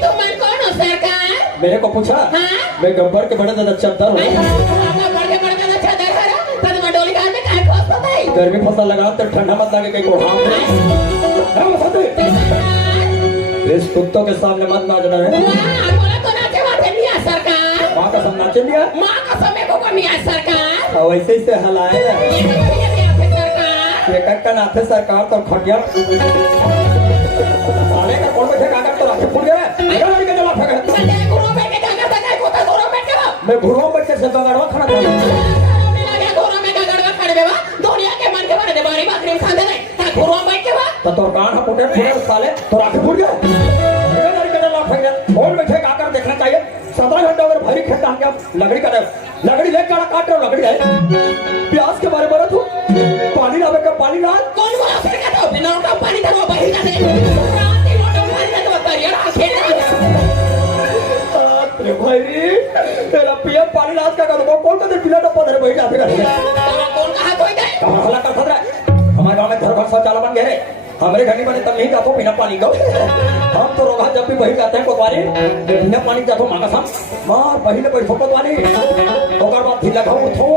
तुम कौन हो सरकार मेरे को पूछा हाँ? मैं गब्बर के बड़े दादा चद्दर हूँ गर्मी फसल लगा तो ठंडा मत लगे कहीं कोढ़ा इस कुत्तों के सामने मत नाचना है माँ का सब नाचे दिया और वैसे ही से हलाए ये कट्टा नाथे सरकार तो खटिया साले का कौन बैठे कागज तो राखे फूल गया के जला फेंका मैं घुरवा बैठ के सब गड़वा खाना था तो तोर कान है पुटे पूरे साले तो राखे फूट गए के जला फेंक गया कौन बैठे काकर देखना चाहिए 17 घंटा अगर भारी खेत हम क्या लकड़ी का लकड़ी ले काट रहा लकड़ी है प्याज के बारे में तू पानी लावे का पानी ना कौन बोला फिर कहता हो बिना उनका पानी धरो बही जाते राती मोटो मार दे तो तरिया खेल अरे भाई तेरा पिया पानी लाज का कर कौन कहते पिला डब्बा धरे बही जाते कौन कहा कोई दे हल्ला कर खतरा हमारे गांव में घर घर शौचालय बन गए हमारे घर नहीं बने तब नहीं जातो बिना पानी का हम तो रोगा जब भी बही जाते हैं कोतवाली बिना पानी जातो मांगा साहब मार बही ने कोई कोतवाली ओकर बाद ढीला खाओ उठो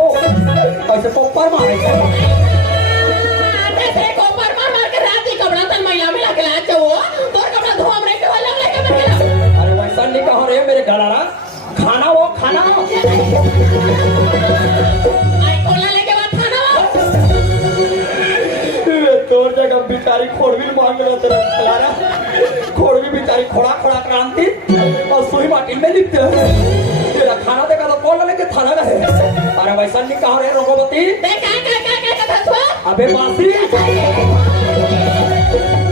ऐसे पोपर मारे ऐसे कोपर मार के राती कपड़ा तन मैया में लग ला चो तोर कपड़ा धोम रे के वाला लेके मैं अरे वैसा नहीं कहो रे मेरे गलारा खाना वो खाना आई कोला लेके बात खाना तोर जगह बेचारी खोड़वी मांग रहा तेरा गलारा खोड़वी बेचारी खोड़ा खोड़ा क्रांति और सुई माटी में लिपते तेरा खाना देखा तो कौन लेके थाना गए अरे वैसा नहीं कहो रे रोगोवती देख क्या था तू अबे बासी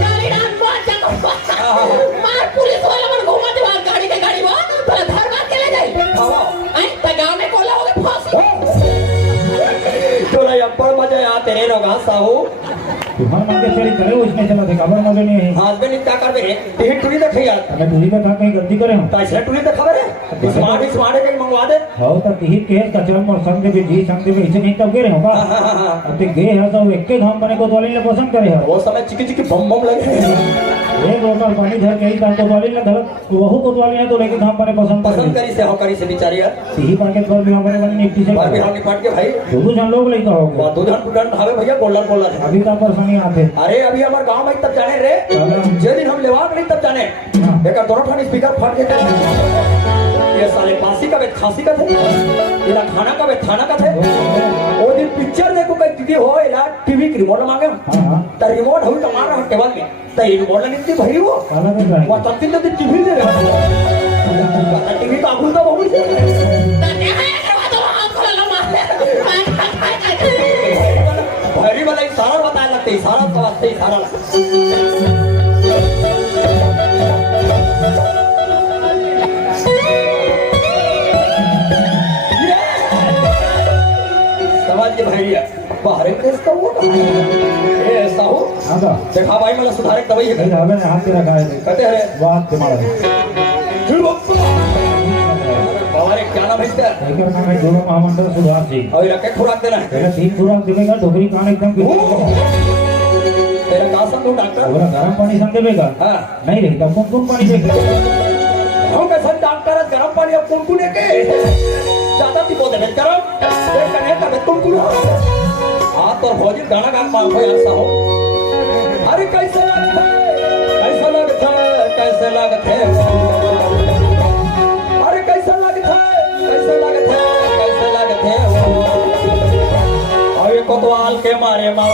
गाड़ी रात मार जा मार पुलिस वाला मन घुमा दे गाड़ी के गाड़ी वो तोरा घर बात के ले जाई आई त गांव में कोला हो गए फंस तोरा अब्बड़ मजा आ तेरे रोगा साहू तुम्हारा मांगे चली करे उसने चला थे खबर मजे नहीं है हस्बैंड क्या कर बे टिकट टुरी देखे यार अगर दूरी पे था कहीं गलती करे हम पैसे टुरी दे खबर है स्मार्ट है कहीं मंगवा दे हो तो तीर के कचरम और संग भी जी संग भी इसे नहीं तब गिरे होगा अब ते गए है तो एक के धाम बने को तो वाली ने पसंद करे है वो समय चिकी चिकी बम बम लगे एक बोतल पानी धर के ही काम को वाली ने धड़क वहु को वाली ने तो लेके धाम बने पसंद करी से हो करी से बेचारी यार तीही पैकेट पर भी हमारे बने निपटी से बार भी हम निपट के भाई दो जन लोग लेकर हो वो दो जन टुडन भावे भैया गोल्डन बोला अभी का परेशानी आते अरे अभी हमारे गांव में तब जाने रे जे दिन हम लेवा नहीं तब जाने एक दोनों ठानी स्पीकर फाड़ के ये साले पासी का बे खांसी का थे इला खाना का बे थाना का थे वो दिन पिक्चर देखो कई दीदी हो इला टीवी की रिमोट मांगे त रिमोट हुई तो मार रहा टेबल में त रिमोट लगी थी भाई वो तब दिन टीवी दे रहा टीवी का आगुल तो बहुत भारी वाला इशारा बताया लगता है इशारा तो वास्ते इशारा समझ के भैया बाहर देश का वो ए ऐसा हो देखा भाई मला सुधारक दवाई है हाथ पे रखा है कहते हैं बात तुम्हारा हमारे क्या नाम है इसका एकर नाम है जोड़ा महामंडल सुधार सिंह और रखे खुराक देना है पहले 3 खुराक देवेगा डोगरी कान एकदम तेरा का समझो डॉक्टर पूरा गर्म पानी संग देवेगा हां नहीं रहेगा कौन पानी देगा हम जैसा डॉक्टर है गरम पानी अब कुनकुने के ज्यादा की बोल दे गरम एक कने का कुनकुन हां तो भौजी गाना गा मां को ऐसा हो अरे कैसे लगता है कैसे लगता है अरे कैसे लगता है कैसे लगता है कैसे लगता है और ये कोतवाल के मारे मां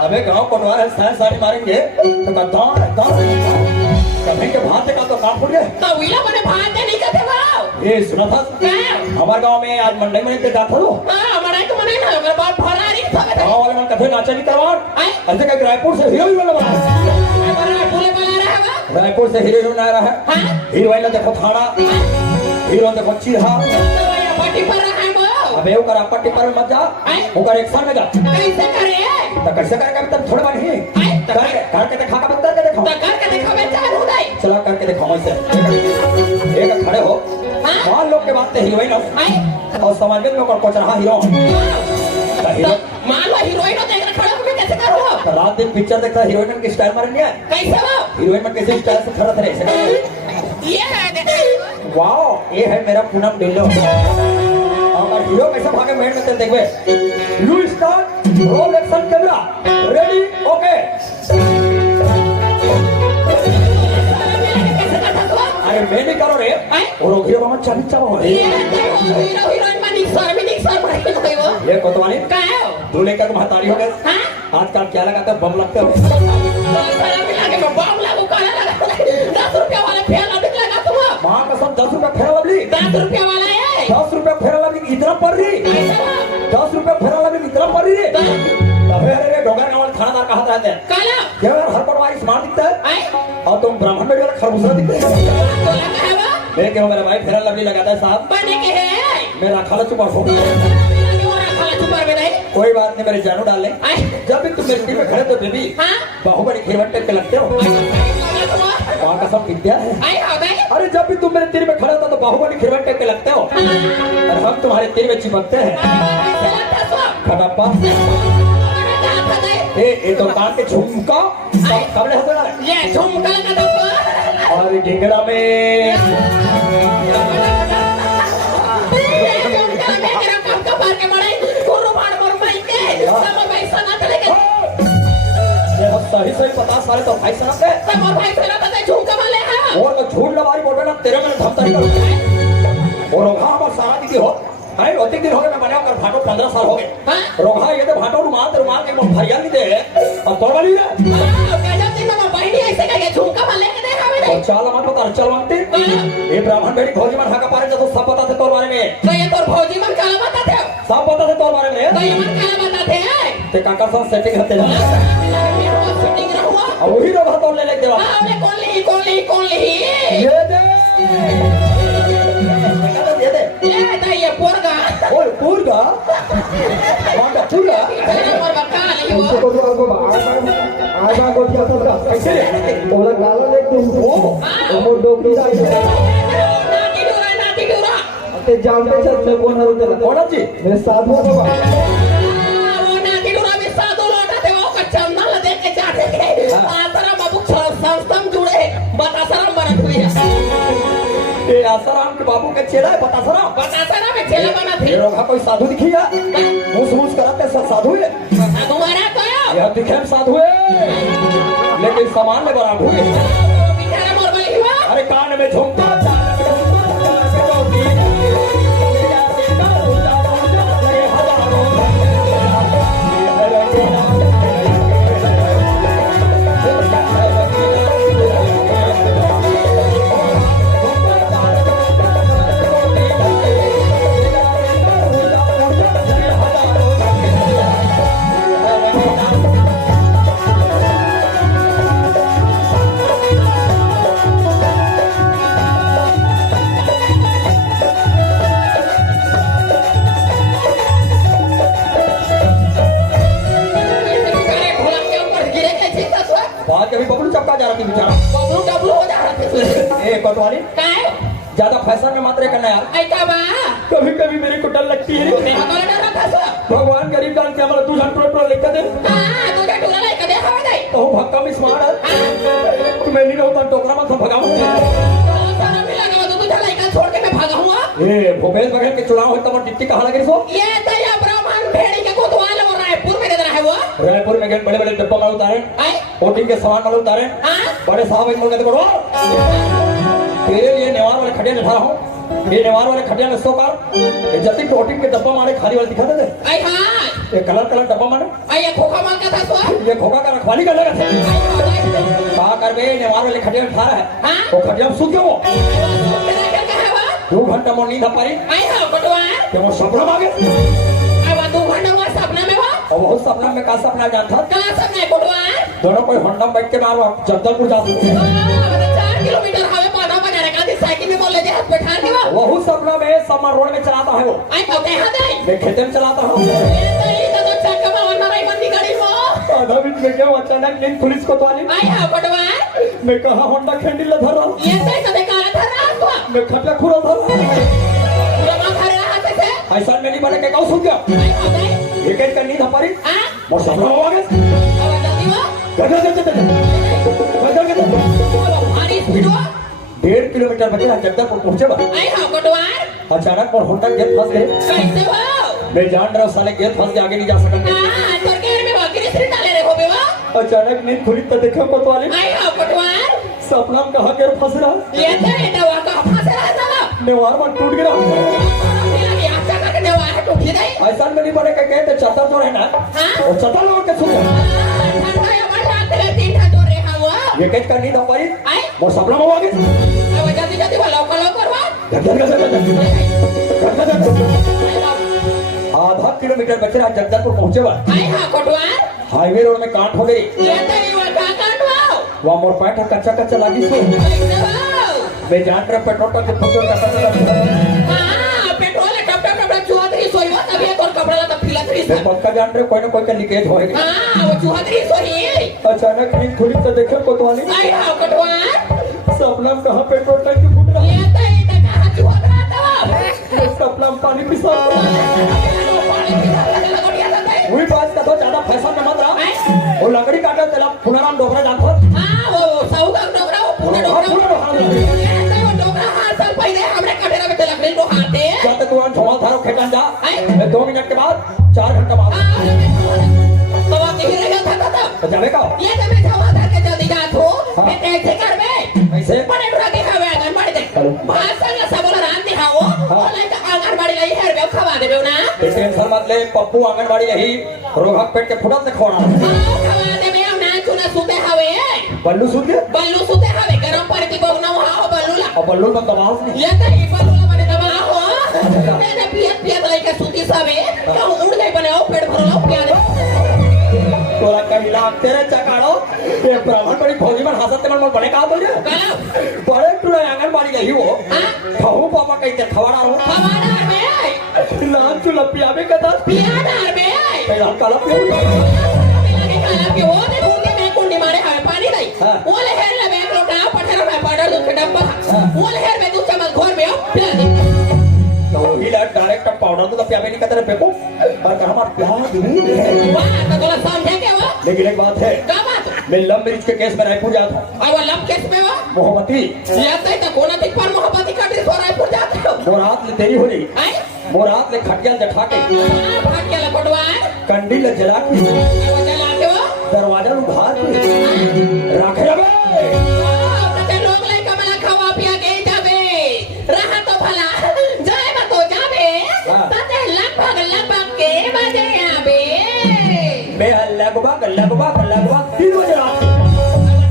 अबे गांव कोटवार है सारे सारे मारेंगे तो कदार कभी के भाते का तो काम फूट गए तो विला मने भांजे नहीं करते वाओ ये सुना था हमारे गांव में आज मंडई में के जाता लो हां मने तो मने ना अगर बात फरारी था गांव वाले मन कथे नाचा नहीं करवान ऐसे का रायपुर से हीरोइन वाला बना रायपुर से हीरोइन आ रहा है हीरोइन ने देखो थाना हीरो देखो चीहा पार्टी पर रहा है वो अबे वो करा पट्टी पर मत जा वो कर एक्शन में जा कैसे करे तो कैसे करेगा तब थोड़े बनी करके दिखा का बता के देखो तो करके देखो मैं चालू नहीं चला करके दिखाओ ऐसे एक खड़े हो मान लोग के बात ते हीरोइन हो और समाज में लोग को चढ़ा हीरो हीरो मान लो हीरोइन देख रहा खड़ा होकर कैसे करो तो रात दिन पिक्चर देखता हीरोइन की स्टाइल मारनी है कैसे वो हीरोइन में कैसे स्टाइल से खड़ा रहे ये है वाओ ये है मेरा पूनम डिल्लो और हीरो कैसे भागे मेन में तेरे देखबे blue star roll action camera ready okay अरे मैं नहीं करो रे और हीरो मामा चाबी चाबो ये देखो हीरो हीरोइन में निक्सर भाई वो ये कोतवाली का है तू लेकर महतारी हो गए हां आजकल क्या लगाता है बम लगते हो बम लागू कर लगा 10 रुपया वाले फेल अभी लगा तुम मां कसम 10 रुपया फेरा लवली 10 रुपया वाला है 10 रुपया फेरा लवली इतना पड़ रही 10 रुपया फेरा लवली इतना पड़ रही रे तबे अरे डोगर गांव थानादार कहा रहते हैं काला क्या यार हर पटवारी स्मार्ट दिखता है और तुम ब्राह्मण में वाला खरबूजा दिखते है बोला का है वो मेरे क्यों मेरा भाई फेरा लवली लगाता है साहब बने के है मेरा खाला चुप हो कोई बात नहीं मेरे जानू डाल ले जब भी तुम मेरे टीम में खड़े तो बेबी बाहुबली खिरवट के लगते हो वहाँ कसम विद्या है अरे जब भी तुम मेरे तीर में खड़े होते तो बाहुबली खिरवट के लगते हो और हम तुम्हारे तीर में चिपकते हैं खड़प्पा ये तो कान के झुमका कब ले होता है ये झुमका का तो और गिंगड़ा में सही सही 50 साल तो भाई साहब है तब और भाई साहब तो झुमका वाले हैं और तो झूठ लवारी बोल ना तेरे में धमतरी कर और रोगा हम सारा दी हो है ओते दिन हो गए मैं बना कर भाटो 15 साल हो गए रोगा ये तो भाटो रुमाल के मुंह भरिया नहीं दे और तोड़ वाली रे गजब दिन में बहनी ऐसे का झुमका वाले के देखा मैंने और चाल मत बता चल मानते ये ब्राह्मण बेटी भौजी मन हाका पारे तो सब पता थे तोर बारे में तो ये तोर भौजी मन काला बता थे सब पता थे तोर बारे में तो ये मन काला बता थे ते काका सब सेटिंग होते हैं और वही लोग हाथ ले देवा कौन ली ये दे ये दे ये पोरगा ओए पूरगा कौन का पूरगा और बका ले वो उसको तो आपको आगा को क्या सबका कैसे ओला गाला ले तुम वो मोटो की नाती डोरा ते जानते चल कौन है उधर कौन जी मेरे साथ में बाबा वो नाती डोरा में साधु लौटा थे वो का चंदा ले के जाते थे आसरा बाबू संस्थम जुड़े बतासरा मरत हुई है ये आसाराम के बाबू के चेला है बतासरा में चेला बना थे ये रोगा कोई साधु दिखी है मूस कराते सब साधु है तुम्हारा तो यह दिखे साधु है लेकिन सामान में बराबर हुए बेचारा मोर बली हुआ अरे कान में झुमका का जा रही बेचारा बबलू डबलू हो जा रहा था ए कोतवाली काय ज्यादा फैशन में मात्र करना यार ऐका बा कभी कभी मेरी को डर लगती है मैं हमारा डर रहा था सर भगवान गरीब दान के हमारा 200 टोटल लिख दे हां तुझे टोला लाइक दे हवा दे ओ भक्का में स्मार्ट है तुम्हें नहीं रहता टोकरा मत भगाऊं सारा मिला लगा तो तुझे लाइक छोड़ के मैं भागा हुआ ए भूपेश बघेल के चुनाव होता है डिप्टी कहा लगे सो ये दया ब्राह्मण भेड़ी के कोतवाल और रायपुर में दे रहा है वो रायपुर में गए बड़े बड़े डब्बा में उतारे आई वोटिंग के सामान में उतारे हां बड़े साहब एक मुर्गा देखो तेरे लिए नेवार वाले खटिया में खड़ा हूं ये नेवार वाले खटिया में सो कर जल्दी वोटिंग के डब्बा मारे खाली वाले दिखा दे आई हां ये कलर डब्बा मारे आई ये खोखा मार का था सो ये खोखा का रखवाली कर लगा थे कहा कर बे नेवार वाले खटिया में खड़ा है हां वो खटिया में सूत गया वो तेरा क्या है वो 2 घंटा मोर नींद आ पारी आई हां बटवा कि वो सपना मांगे अब 2 घंटा वो सपना में वो और बहुत सपना में का सपना जानता का सपना है बटवा दोनों कोई होंडा बैठ के मारो जगदलपुर जा सकते 4 किलोमीटर हवे पाना बनाने का साइकिल में बोल ले हाथ बैठा के वो वहु सपना में समर रोड में चलाता है वो आई तो कहां दे मैं खेते में चलाता हूँ ये तो चक्का में और मारा बंदी गाड़ी वो आधा बीच में क्या अचानक नींद पुलिस को तो आली आई हां बटवा मैं कहा होंडा खेंडी ला धर रहा हूँ ये तो कदे काला था ना तो मैं खटिया खुरा धर रहा हूँ पूरा मां खा रहा है से ऐसा मेरी बने के कौ सुन गया आई हां दे एक का नींद हमारी हां वो सपना हो गया अब जल्दी वो हमारी स्पीड वो 1.5 किलोमीटर बचे जगदलपुर पहुंचे बा आई हां बटवा अचानक और होंडा गेट फंस गए कैसे वो मैं जान रहा हूँ साले गेट फंस के आगे नहीं जा सकता हां तो के में बकरी से डाले रे होबे वो अचानक नींद खुली तो देखा कोतवाली आई हां बटवा सपना में कहा गेट फंस रहा ये तो ये दवा का फंस रहा था नेवार में टूट गया ये अच्छा का दवा है टूट गई ऐसा में नहीं बने के कहते चतर जो है ना हां वो चतर लोग के सुन ठंडा या बड़ा तेरे 3 था जो रे हां वो ये कहते का नींद हमारी आई वो सपना में हो गया अब जल्दी जल्दी वाला करवा आधा किलोमीटर बचे रहा जगदलपुर पहुंचे बा आई हां कोटवा हाईवे रोड में काट हो गई ये तो ये का काटवाओ वहाँ मोर पैंट कच्चा कच्चा लागी से कैसे वो मैं जान रहा पेट्रोल पंप के फुटबॉल का हां पेट्रोल टप टप टप चौधरी सोई वो तभी तो कपड़ा ला तो फिला थरी मैं पंप का जान रहे कोई ना कोई का लीकेज होएगा हां वो चौधरी सोई अचानक नींद खुली तो देखा कोतवाली आई हां कोटवा सपना में कहा पेट्रोल टंकी फूट रहा ये तो ये कहां चौधरा था सपना में पानी पिसा वही बात का तो ज्यादा फैशन में मत रहा वो लकड़ी काटा तेला पुनराम डोकरा जानता हां वो साहू का डोकरा वो पूरा डोकरा ये तो वो डोकरा हां साल पहले हमरे कटेरा में लकड़ी लो हाथे जाते तू वहाँ झोल धारो खेतन जा मैं 2 मिनट के बाद 4 घंटा बाद तो आप यही रह गया था तो जाने का ये तो मैं झोल धार के जल्दी जा थो मैं कैसे कर बे कैसे बड़े बड़ा दिखावे आंगनबाड़ी दे भाषा का सबल राम दिखाओ और लाइक आंगनबाड़ी लाई हेर बे खवा देबे ना टेंशन मत ले पप्पू आंगनबाड़ी यही रोहक पेट के फुटत से खोड़ा खवा देबे ना चुना सुते हवे बल्लू सुन गया बल्लू सुते हवे गरम पर की बोगना हो बल्लू ला और बल्लू में दबाव नहीं ये तो ही बल्लू ला बने दबा हो मैंने पियत पियत लाई के सुती सबे तो उड़ गई बने ओ पेट भरलो पिया दे तोरा कहिला तेरे चकाड़ो ये ब्राह्मण बड़ी फौजी में हंसत मन मन बने का बोल रे बड़े टुरा आंगनबाड़ी यही वो कहूं पापा कहते खवाड़ा हूं खवाड़ा में लान चुला पियाबे का दस पियादार में पहला काला पियो लगे काला के वो ने कुंडी में कुंडी मारे हवे पानी नहीं हाँ। वो ले हेर ले बैग लोटा पठार में पाउडर दूध के डब्बा वो ले हेर में दूध चम्मच घोर में पिया दे तो वही ला डायरेक्ट पाउडर तो पियाबे नहीं कहते पेको और हमार प्यार भी है वाह तो तोला समझे के वो लेकिन एक बात है का बात मैं लव मैरिज के केस में रायपुर जाता हूँ और वो लव केस में वो मोहब्बती ये तो कोना दिख पर मोहब्बती का दिल रायपुर जाते हो मोर हाथ ले तेरी हो रही आई मोर हाथ ले खटिया जठा के भाग के लपटवा कंडी ले जला के वो जला के वो दरवाजा उघार के रख लगे कते लोग ले कमला खवा पिया के जाबे रहा तो भला जाए मत तो जाबे तते लगभग के बजे आबे मैं लगभग 3 बजे रात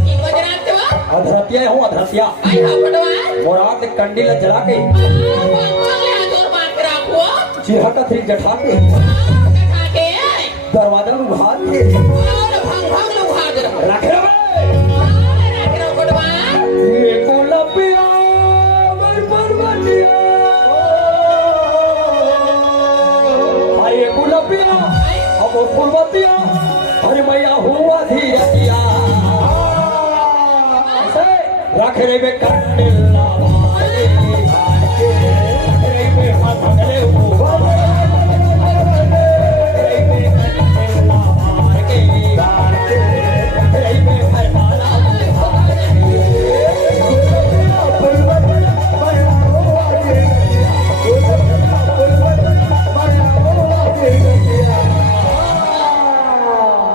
की गुजरात वो अधरतिया हूँ अधरतिया आई हा पटवा मोर हाथ ले कंडी ले जला के ले जोर मार के रखो चिहा का थ्री जठा के कथा के दरवाजा उघार के और भंग भंग लोग हाजिर रख लगे रख रो पटवा ये कोलपिया मैं परवतिया अरे कोलपिया अब फुलवतिया अरे मैया हुआ धीरतिया रखरे में कंडिला बारे रखरे में मगले वो रखरे में कंडिला बारे रखरे में फरमाना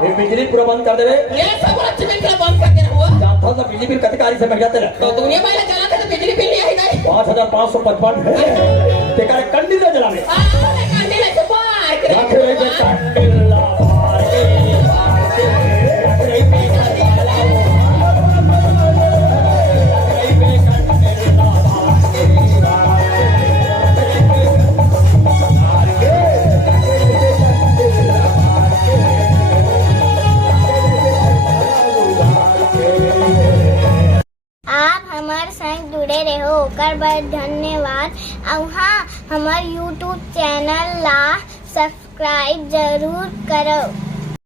ये बिजली पूरा बंद कर देवे ये सब अच्छे बिल का बंद कर देना हुआ जानता हूँ बिजली बिल कतिकारी से बढ़ जाते रहे तो दुनिया में चला था तो बिजली बिल नहीं आएगा 5555 ते करे कंडिला जला में कांडे ले तो बाहर रखरे में कंडिला बारे रखरे में कंडिला रखरे में कंडिला आप हमारे संग जुड़े रहो ओकर बर धन्यवाद और हाँ हमार YouTube चैनल ला सब्सक्राइब जरूर करो।